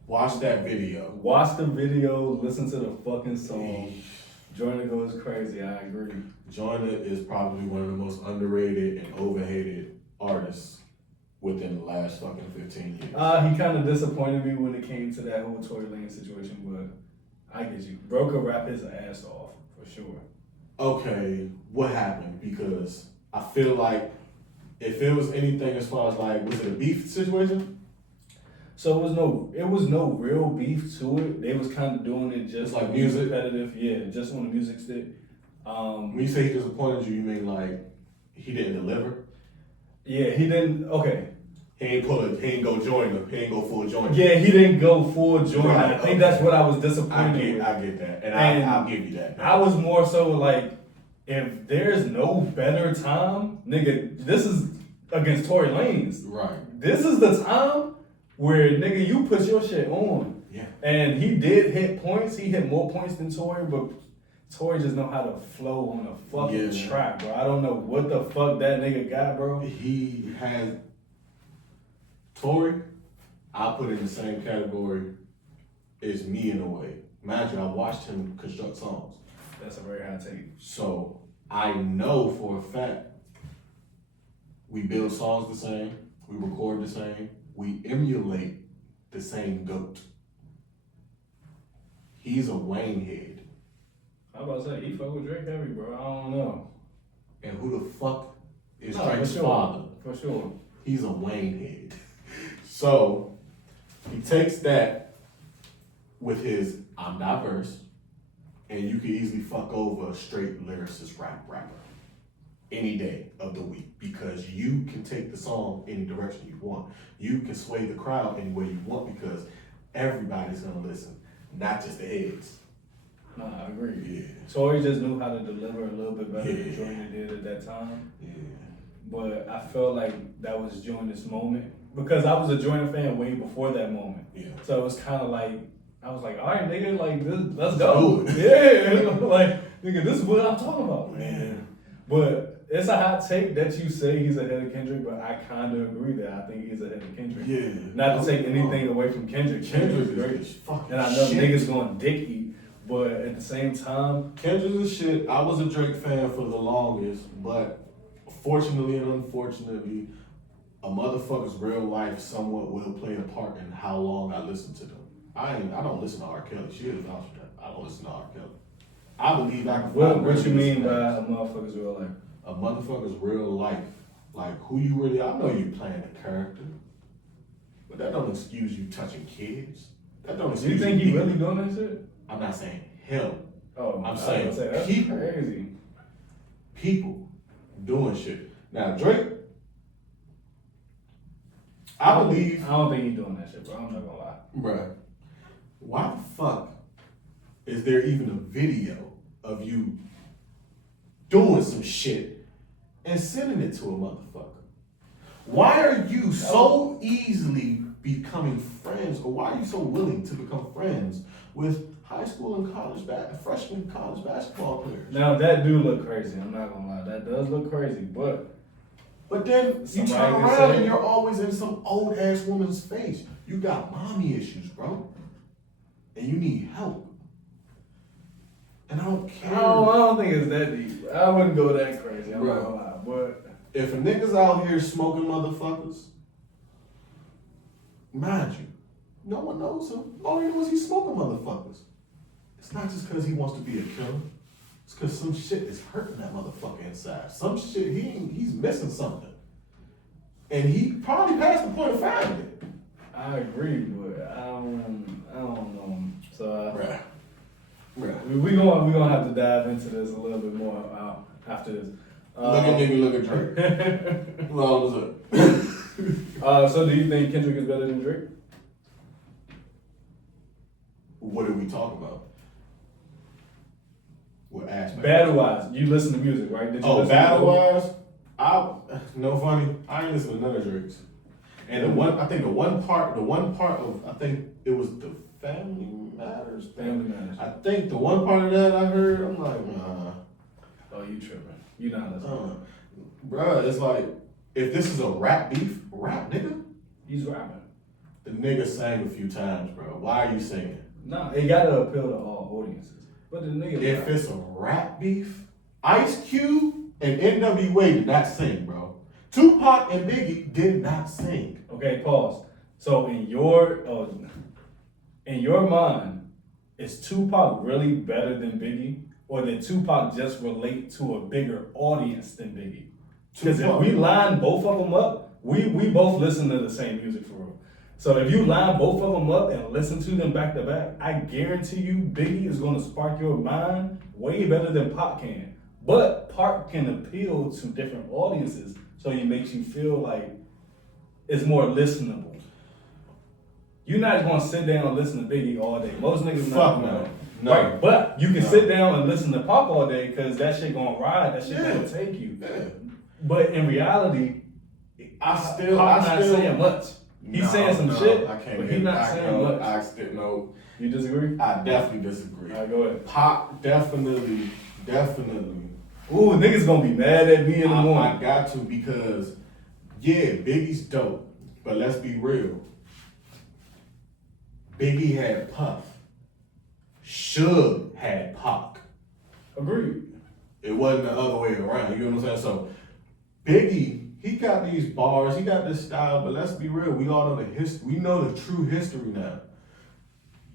watch that video. Watch the video. Listen to the fucking song. Joyner goes crazy. I agree. Joyner is probably one of the most underrated and overhated artists within the last fucking 15 years. He kind of disappointed me when it came to that whole Tory Lanez situation, but I get you. Bro could rap his ass off, for sure. Okay, what happened? Because I feel like if it was anything as far as like, was it a beef situation? So it was no real beef to it. They was kind of doing it just like music, competitive, yeah, just on the music stick. When you say he disappointed you mean like he didn't deliver? Yeah, he didn't. Okay. He ain't go Joyner. He ain't go full Joyner. Yeah, he didn't go full Joyner. Right, I think that's what I was disappointed with. I get that, and I'll give you that. I was more so like, if there's no better time, nigga, this is against Tory Lanez. Right. This is the time where, nigga, you put your shit on. Yeah. And he did hit points. He hit more points than Tory, but Tory just know how to flow on a fucking track, bro. I don't know what the fuck that nigga got, bro. He has Tory. I put in the same category as me in a way. Mind you, I watched him construct songs. That's a very high take. So I know for a fact we build songs the same, we record the same, we emulate the same GOAT. He's a Wayne head. I was about to say, he fuck with Drake heavy, bro. I don't know. And who the fuck is Drake's father? For sure. He's a Wayne head. So he takes that with his I'm diverse, and you can easily fuck over a straight lyricist rapper any day of the week because you can take the song any direction you want. You can sway the crowd any way you want because everybody's gonna listen, not just the heads. No, I agree. Yeah. Tory just knew how to deliver a little bit better than Joyner did at that time. Yeah. But I felt like that was Joyner's moment because I was a Joyner fan way before that moment. Yeah. So it was kind of like I was like, all right, nigga, like, let's go. Yeah, like, nigga, this is what I'm talking about, man. But it's a hot take that you say he's ahead of Kendrick, but I kind of agree that I think he's ahead of Kendrick. Yeah. Not to take anything away from Kendrick. Kendrick is great. Fucking and I know shit. niggas going dick eat, but at the same time, Kendrick is shit. I was a Drake fan for the longest, but fortunately and unfortunately, a motherfucker's real life somewhat will play a part in how long I listen to them. I don't listen to R. Kelly. She is vouch for that. I don't listen to R. Kelly. I believe I can. What you mean by a motherfucker's real life? A motherfucker's real life, like who you really. I know you playing a character, but that don't excuse you touching kids. That don't excuse. You think he really doing that shit? I'm not saying him. Oh, I'm saying that's people. Crazy. People doing shit. Now Drake, I believe. I don't think he's doing that shit, bro. I'm not gonna lie. Bruh, why the fuck is there even a video of you doing some shit and sending it to a motherfucker? Why are you so easily becoming friends, or why are you so willing to become friends with high school and college freshman college basketball players? Now that do look crazy. I'm not gonna lie. That does look crazy, but then you somebody turn can around say- and you're always in some old ass woman's face. You got mommy issues, bro. And you need help. And I don't care. I don't think it's that deep. I wouldn't go that crazy. I'm not Right. gonna lie, but If a nigga's out here smoking motherfuckers, mind you, no one knows him. All he knows is he's smoking motherfuckers. It's not just because he wants to be a killer. It's because some shit is hurting that motherfucker inside. Some shit, he's missing something. And he probably passed the point of finding it. I agree, but I don't know. So Bruh. we gonna have to dive into this a little bit more after this. Look at nigga, look at Drake. Well, what's up? So do you think Kendrick is better than Drake? What did we talk about? What aspect? Battle wise, you listen to music, right? Did you listen Battle wise, no funny. I ain't listen to none of Drake's. And the one part of, I think it was the Family Matters thing. Family Matters. I think the one part of that I heard, I'm like, nah. Oh, you tripping? You not listening? Bruh, it's like, if this is a rap beef, rap nigga. He's rapping. The nigga sang a few times, bro. Why are you singing? No, it gotta appeal to all audiences. But the nigga, If it's a rap beef, Ice Cube and NWA did not sing, bro. Tupac and Biggie did not sing. okay, pause. So in your mind, is Tupac really better than Biggie, or did Tupac just relate to a bigger audience than Biggie? Because if we line both of them up, we both listen to the same music for real. So if you line both of them up and listen to them back to back, I guarantee you Biggie is going to spark your mind way better than Pac can. But Pac can appeal to different audiences, so it makes you feel like it's more listenable. You're not going to sit down and listen to Biggie all day. Most niggas Fuck not no. gonna. No. Right, but you can sit down and listen to Pac all day because that shit gonna ride, that shit Yeah. gonna take you. Yeah. But in reality, Pac not saying much. He's saying some shit, I can't but get he's not saying much. No, You disagree? I definitely disagree. All right, go ahead. Pac definitely. Ooh, niggas gonna be mad at me in the I morning. got to, because yeah, Biggie's dope, but let's be real. Biggie had Puff. Suge had Pac. Agreed. It wasn't the other way around. You know what I'm saying? So Biggie, he got these bars, he got this style, but let's be real. We all know the history. We know the true history now.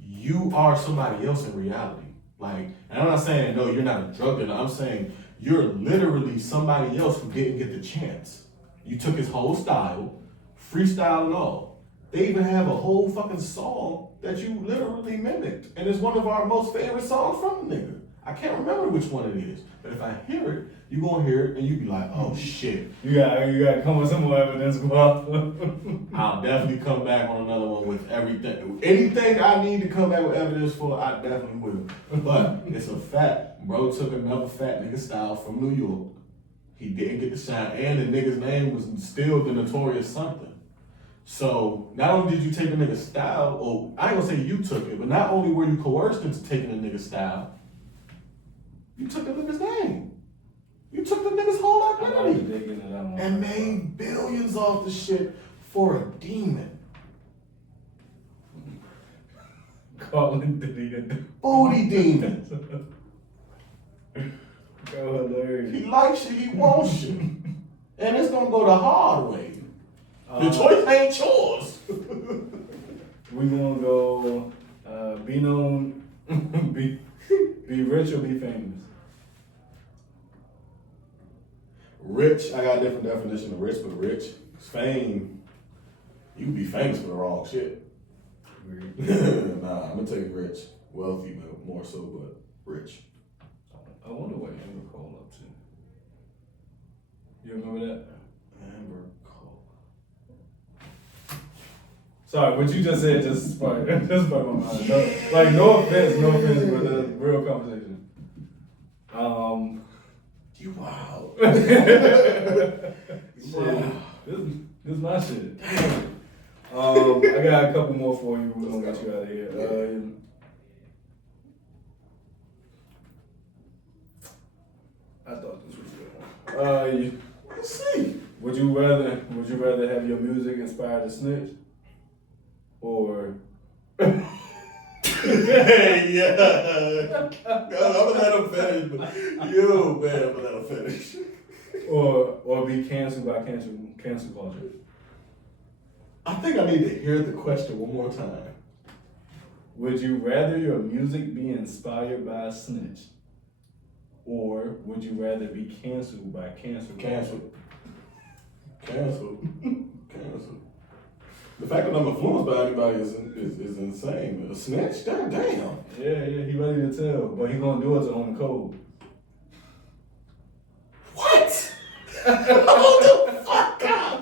You are somebody else in reality. Like, and I'm not saying no, you're not a drug dealer. I'm saying you're literally somebody else who didn't get the chance. You took his whole style, freestyle and all. They even have a whole fucking song that you literally mimicked, and it's one of our most favorite songs from the nigga. I can't remember which one it is, but if I hear it, you gonna hear it and you be like, oh shit. You gotta come with some more evidence, bro. I'll definitely come back on another one with everything. Anything I need to come back with evidence for, I definitely will. But it's a fact. Bro took another fat nigga style from New York. He didn't get the shine, and the nigga's name was still the Notorious something. So not only did you take a nigga's style, or I ain't gonna say you took it, but not only were you coerced into taking a nigga's style, you took the nigga's name. You took the nigga's whole identity and made billions off the shit for a demon. Calling Diddy a Booty demon. hilarious. He likes you, he wants you. And it's gonna go the hard way. The choice ain't yours. We gonna go be known, be rich or be famous. Rich, I got a different definition of rich, but rich, fame, you be famous for the wrong shit. Nah, I'm gonna take rich. Wealthy, but more so, but rich. I wonder what Amber Cole up to. You remember that? Amber Cole. Sorry, what you just said just sparked my mind. No offense, but a real conversation. You wild. Shit, this is my shit. I got a couple more for you. We're gonna get you out of here. I thought this was good. Let's see. Would you rather have your music inspired a snitch, or? Hey, yeah. I'm gonna let him finish, but you, man, I'm gonna let him finish. Or be canceled by cancel culture. I think I need to hear the question one more time. Would you rather your music be inspired by a snitch, or would you rather be canceled by cancel culture? Cancel. The fact that I'm influenced by anybody is insane. A snitch? Damn. Yeah, he ready to tell, but he gonna do it to own the code. What? Hold the fuck up!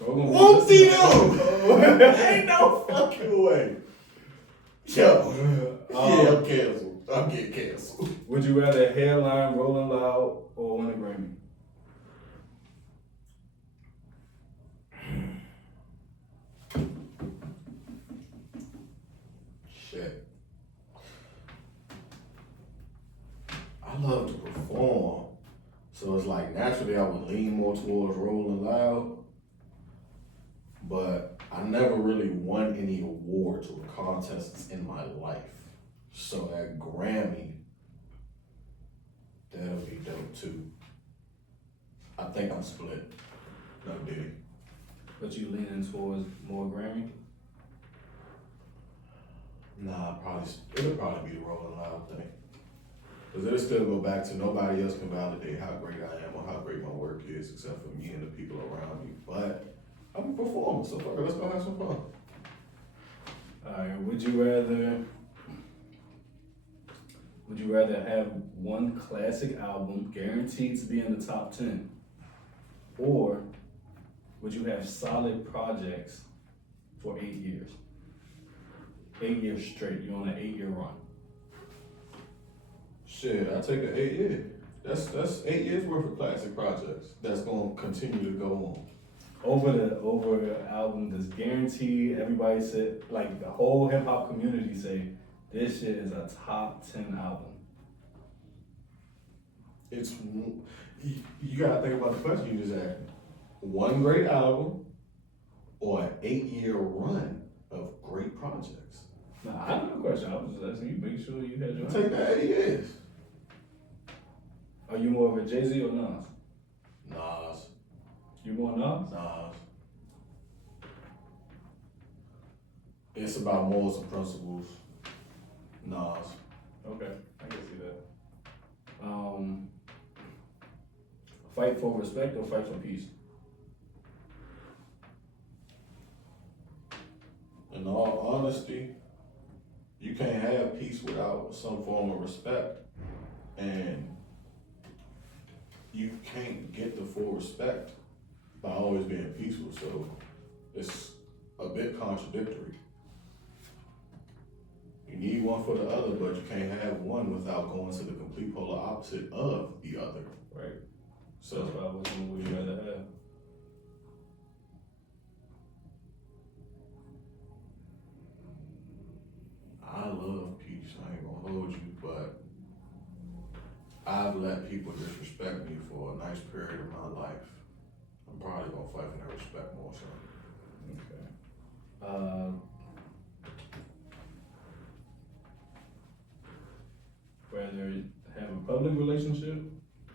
Whoop-de-doo! Ain't no fucking way. Yo. Yeah, I'm canceled. I'm getting canceled. Would you rather headline Rolling Loud or win a Grammy? Shit. I love to perform. So it's like naturally I would lean more towards Rolling Loud. But I never really won any awards or contests in my life. So that Grammy, that'll be dope too. I think I'm split. No Diddy. But you leaning towards more Grammy? Nah, it'll probably be the Rolling Loud thing. Because it'll still go back to nobody else can validate how great I am or how great my work is except for me and the people around me. But I'm a performer, so fuck it, let's go have some fun. Alright, would you rather have one classic album guaranteed to be in the top 10? Or would you have solid projects for 8 years? 8 years straight, you're on an 8-year run. Shit, I take the 8 years. That's 8 years worth of classic projects that's gonna continue to go on. Over the album that's guaranteed, everybody said, like the whole hip hop community say, this shit is a top 10 album. You gotta think about the question you just asked me. One great album or an 8-year run of great projects? Nah, I don't know the question. I was just asking you, make sure you had your Take the 8 years. Are you more of a Jay-Z or Nas? Nas. You more Nas? Nas. It's about morals and principles. Nas. Okay, I can see that. Fight for respect or fight for peace? In all honesty, you can't have peace without some form of respect. And you can't get the full respect by always being peaceful. So it's a bit contradictory. You need one for the other, but you can't have one without going to the complete polar opposite of the other. Right. So that's why which one would you rather have? I love peace. I ain't gonna hold you, but I've let people disrespect me for a nice period of my life. I'm probably gonna fight for that respect more so. Okay. Rather have a public relationship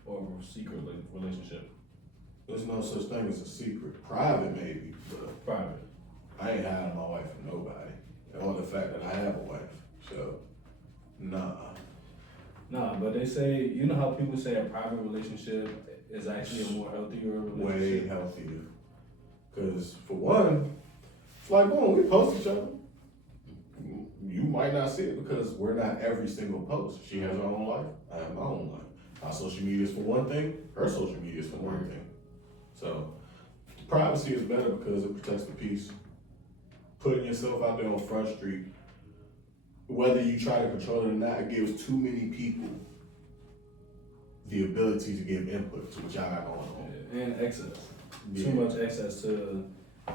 or a secret relationship? There's no such thing as a secret. Private maybe, but Private. I ain't hiding my wife from nobody. Or the fact that I have a wife. So, nah. Nah, but they say, you know how people say a private relationship is actually a more healthier relationship? Way healthier. Cause for one, it's like, boom, we post each other. You might not see it because we're not every single post. She has her own life, I have my own life. My social media is for one thing, her social media is for one thing. So, privacy is better because it protects the peace. Putting yourself out there on Front Street, whether you try to control it or not, it gives too many people the ability to give input to what y'all got going on. Yeah, and access. Yeah. Too much access to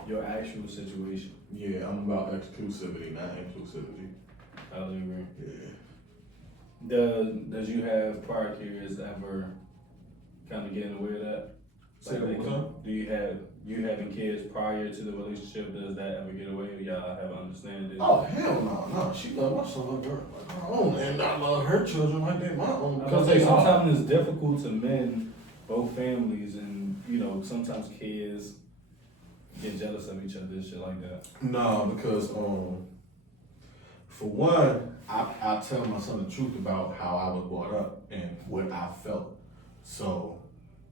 your actual situation. Yeah, I'm about exclusivity, not inclusivity. I would agree. Yeah. Does you have prior kids ever kind of get in the way of that? Say that one time? Do you having kids prior to the relationship? Does that ever get away? Y'all have an understanding? Oh hell no. She love my son like her own, and I love her children like they my own. Because sometimes it's difficult to mend both families, and you know sometimes kids get jealous of each other and shit like that. No, because for one, I tell my son the truth about how I was brought up and what I felt. So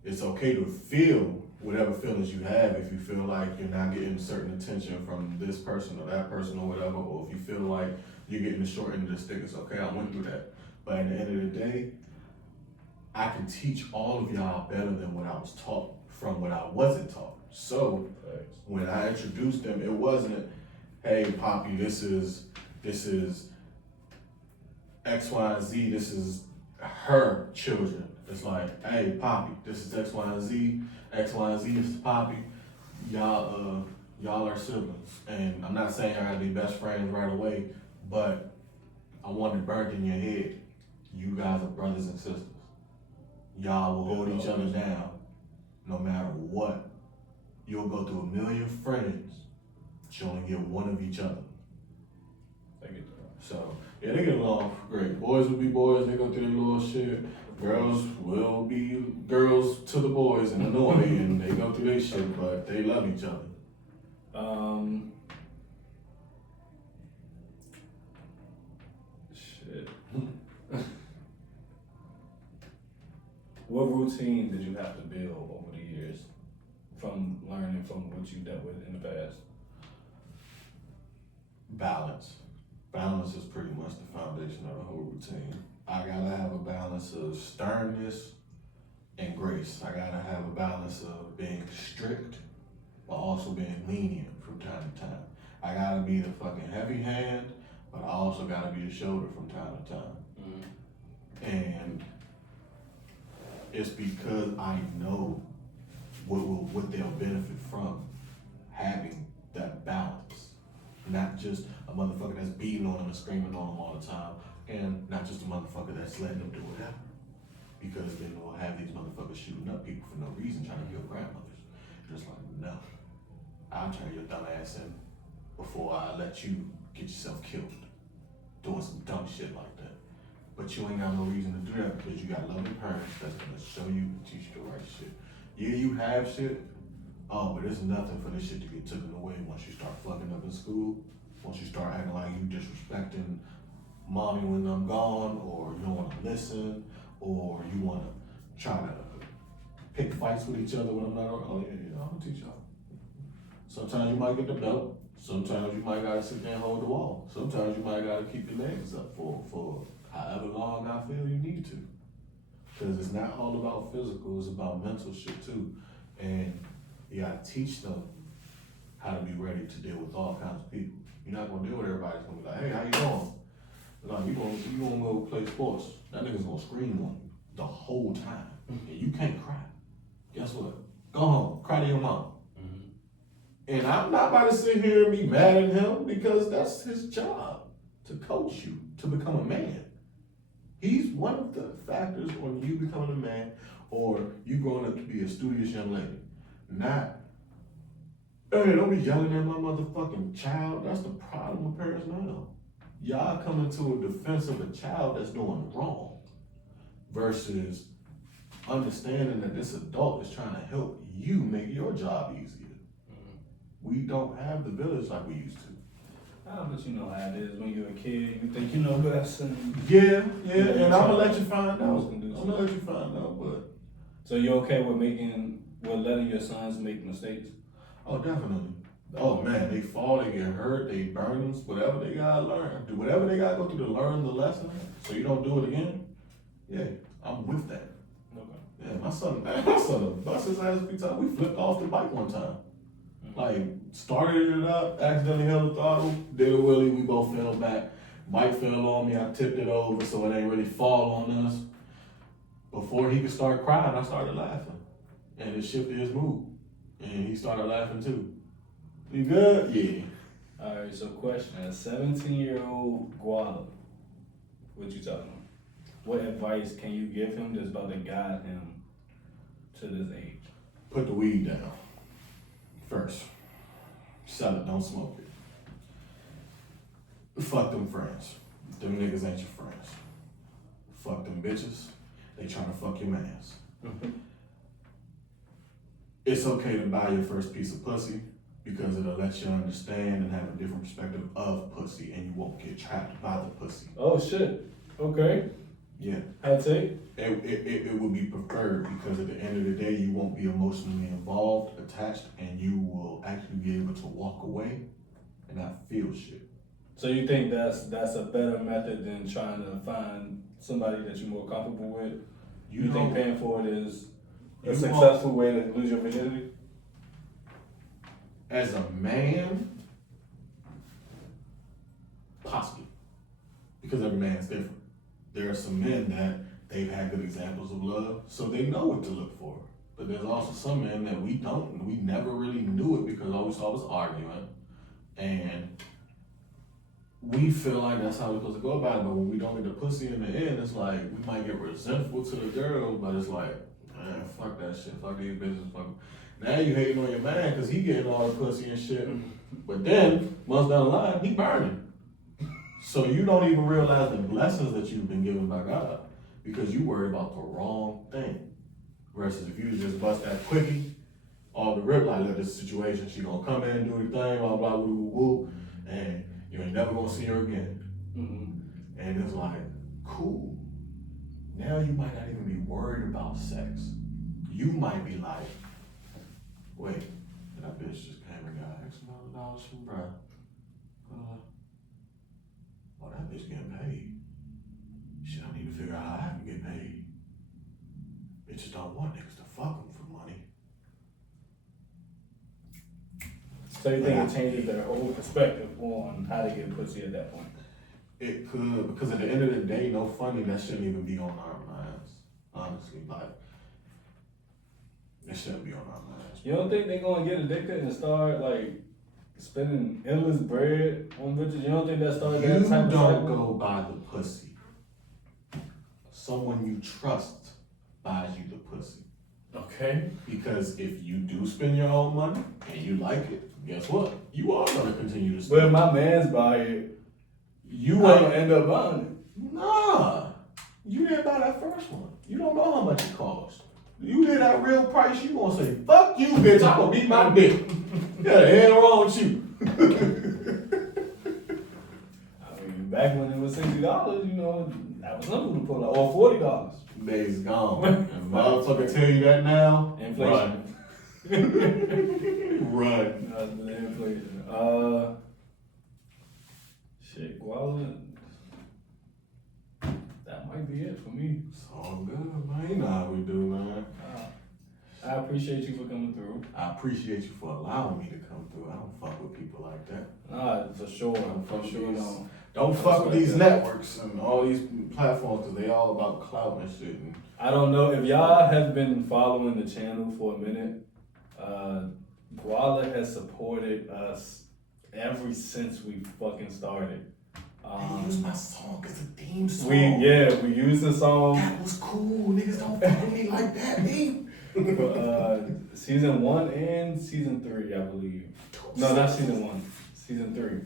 it's okay to feel whatever feelings you have if you feel like you're not getting certain attention from this person or that person or whatever, or if you feel like you're getting the short end of the stick, it's okay, I went through that. But at the end of the day, I can teach all of y'all better than what I was taught from what I wasn't taught. So when I introduced them, it wasn't, hey Poppy, this is X, Y, and Z, this is her children. It's like, hey Poppy, this is X, Y, and Z. X, Y, and Z is Poppy. Y'all are siblings. And I'm not saying I gotta be best friends right away, but I want it burnt in your head. You guys are brothers and sisters. Y'all will hold each other down no matter what. You'll go through a million friends, but you only get one of each other. I get that. So, yeah, they get along great. Boys will be boys, they go through their little shit. Girls will be girls to the boys and annoy and they go through their shit, but they love each other. Shit. What routine did you have to build over the years from learning from what you dealt with in the past? Balance. Balance is pretty much the foundation of the whole routine. I gotta have a balance of sternness and grace. I gotta have a balance of being strict, but also being lenient from time to time. I gotta be the fucking heavy hand, but I also gotta be the shoulder from time to time. And it's because I know what they'll benefit from having that balance. Not just a motherfucker that's beating on them and screaming on them all the time, and not just a motherfucker that's letting them do whatever. Because then we'll have these motherfuckers shooting up people for no reason, trying to kill grandmothers. Just like, no. I'll turn your dumb ass in before I let you get yourself killed. Doing some dumb shit like that. But you ain't got no reason to do that because you got loving parents that's gonna show you and teach you the right shit. Yeah, you have shit. Oh, but there's nothing for this shit to get taken away once you start fucking up in school. Once you start acting like you disrespecting mommy when I'm gone, or you don't want to listen, or you want to try to pick fights with each other when I'm not around. Oh yeah, I'm gonna teach y'all. Sometimes you might get the belt. Sometimes you might gotta sit there and hold the wall. Sometimes you might gotta keep your legs up for however long I feel you need to. Cause it's not all about physical, it's about mental shit too. And you gotta teach them how to be ready to deal with all kinds of people. You're not gonna deal with everybody that's gonna be like, hey, how you doing? No, you gonna go play sports. That nigga's gonna scream on you the whole time. And you can't cry. guess what? Go home, cry to your mom. And I'm not about to sit here and be mad at him because that's his job to coach you to become a man. He's one of the factors on you becoming a man or you growing up to be a studious young lady. Not, hey, don't be yelling at my motherfucking child. That's the problem with parents now. Y'all coming to a defense of a child that's doing wrong versus understanding that this adult is trying to help you make your job easier. We don't have the village like we used to. But you know how it is when you're a kid, you think you know best. And Yeah, and I'm gonna let you find out. I'm gonna let you find out, but. So you're okay with letting your sons make mistakes? Oh, definitely. Oh man, they fall, they get hurt, they burn, whatever they gotta learn. Do whatever they gotta go through to learn the lesson so you don't do it again. Yeah, I'm with that. Okay. Yeah, my son bust his ass a few times. We flipped off the bike one time. Like, started it up, accidentally held the throttle, did a wheelie, we both fell back. Bike fell on me, I tipped it over so it ain't really fall on us. Before he could start crying, I started laughing. And it shifted his mood. And he started laughing too. You good? Yeah. Alright, so question, a 17-year-old Guala, what you talking about? What advice can you give him that's about to guide him to this age? Put the weed down. First. Sell it, don't smoke it. Fuck them friends. Them niggas ain't your friends. Fuck them bitches. They trying to fuck your mans. It's okay to buy your first piece of pussy because it'll let you understand and have a different perspective of pussy and you won't get trapped by the pussy. Oh shit. Okay. Yeah. I'd say. It would be preferred because at the end of the day, you won't be emotionally involved, attached, and you will actually be able to walk away and not feel shit. So you think that's a better method than trying to find somebody that you're more comfortable with? You think paying for it is a successful way to lose your virginity? As a man, possibly. Because every man is different. There are some men that they've had good examples of love, so they know what to look for. But there's also some men that we don't, and we never really knew it because all we saw was arguing. And we feel like that's how we're supposed to go about it, but when we don't get the pussy in the end, it's like, we might get resentful to the girl, but it's like, man, fuck that shit, fuck these bitches, fuck. Now you hating on your man because he getting all the pussy and shit, but then, months down the line, he burning. So you don't even realize the blessings that you've been given by God because you worry about the wrong thing. Versus if you just bust that quickie, all the rip, like, look, this situation, she gonna come in and do her thing, blah, blah, woo, woo, woo, and you ain't never gonna see her again. Mm-hmm. And it's like, cool. Now you might not even be worried about sex. You might be like, wait, that bitch just came and got X amount of dollars from bruh. Oh, that bitch getting paid. Shit, I need to figure out how I can get paid. Bitches don't want niggas to fuck them for money. So you think it changes their whole perspective on how to get pussy at that point? It could, because at the end of the day, no funding, that shouldn't even be on our minds. Honestly, like, it shouldn't be on our minds. You don't think they're gonna get addicted and start like spending endless bread on bitches? You don't think that started that type of cycle? You don't go by the pussy. Someone you trust buys you the pussy. Okay. Because if you do spend your own money and you like it, guess what? You are gonna continue to spend. But if my man's buy it, you ain't end up buying it. Nah. You didn't buy that first one. You don't know how much it cost. You hear that real price, you gonna say, fuck you, bitch, I'm gonna beat my dick. Yeah, the hell wrong with you? I mean, back when it was $60, you know, that was simple to pull out, or $40. Days gone. And motherfucker tell you that now, inflation. Run. Inflation. Shit, Guala. That might be it for me. It's all good, man. You know how we do, man. I appreciate you for coming through. I appreciate you for allowing me to come through. I don't fuck with people like that. Nah, for sure. For sure, no. Don't fuck with these networks and all these platforms because they all about clout and shit. And I don't know if y'all have been following the channel for a minute. Guala has supported us ever since we fucking started. they used my song as a theme song. We used the song. That was cool. Niggas don't fuck with me like that, me. Season 1 and season 3, I believe. No, not season 1. Season 3.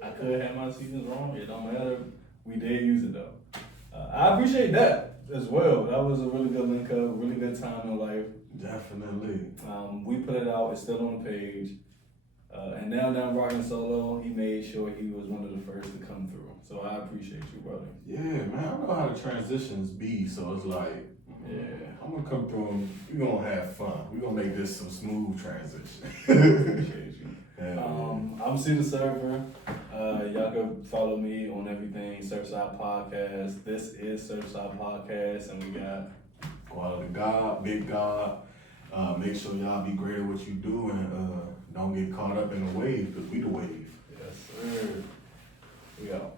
I could have my seasons wrong. It don't matter. We did use it though. I appreciate that as well. That was a really good link up, really good time in life. Definitely. We put it out. It's still on the page. And now that I'm rocking solo, he made sure he was one of the first to come through. So I appreciate you, brother. Yeah, man. I know how the transitions be. So it's like, I'm gonna come through and we're gonna have fun. We're gonna make this some smooth transition. Appreciate you. I'm C the Surfer. Y'all can follow me on everything. Surfside Podcast. This is Surfside Podcast, and we got GualaDaGawd, Big God. Make sure y'all be great at what you do and don't get caught up in the wave because we the wave. yes, sir. We out.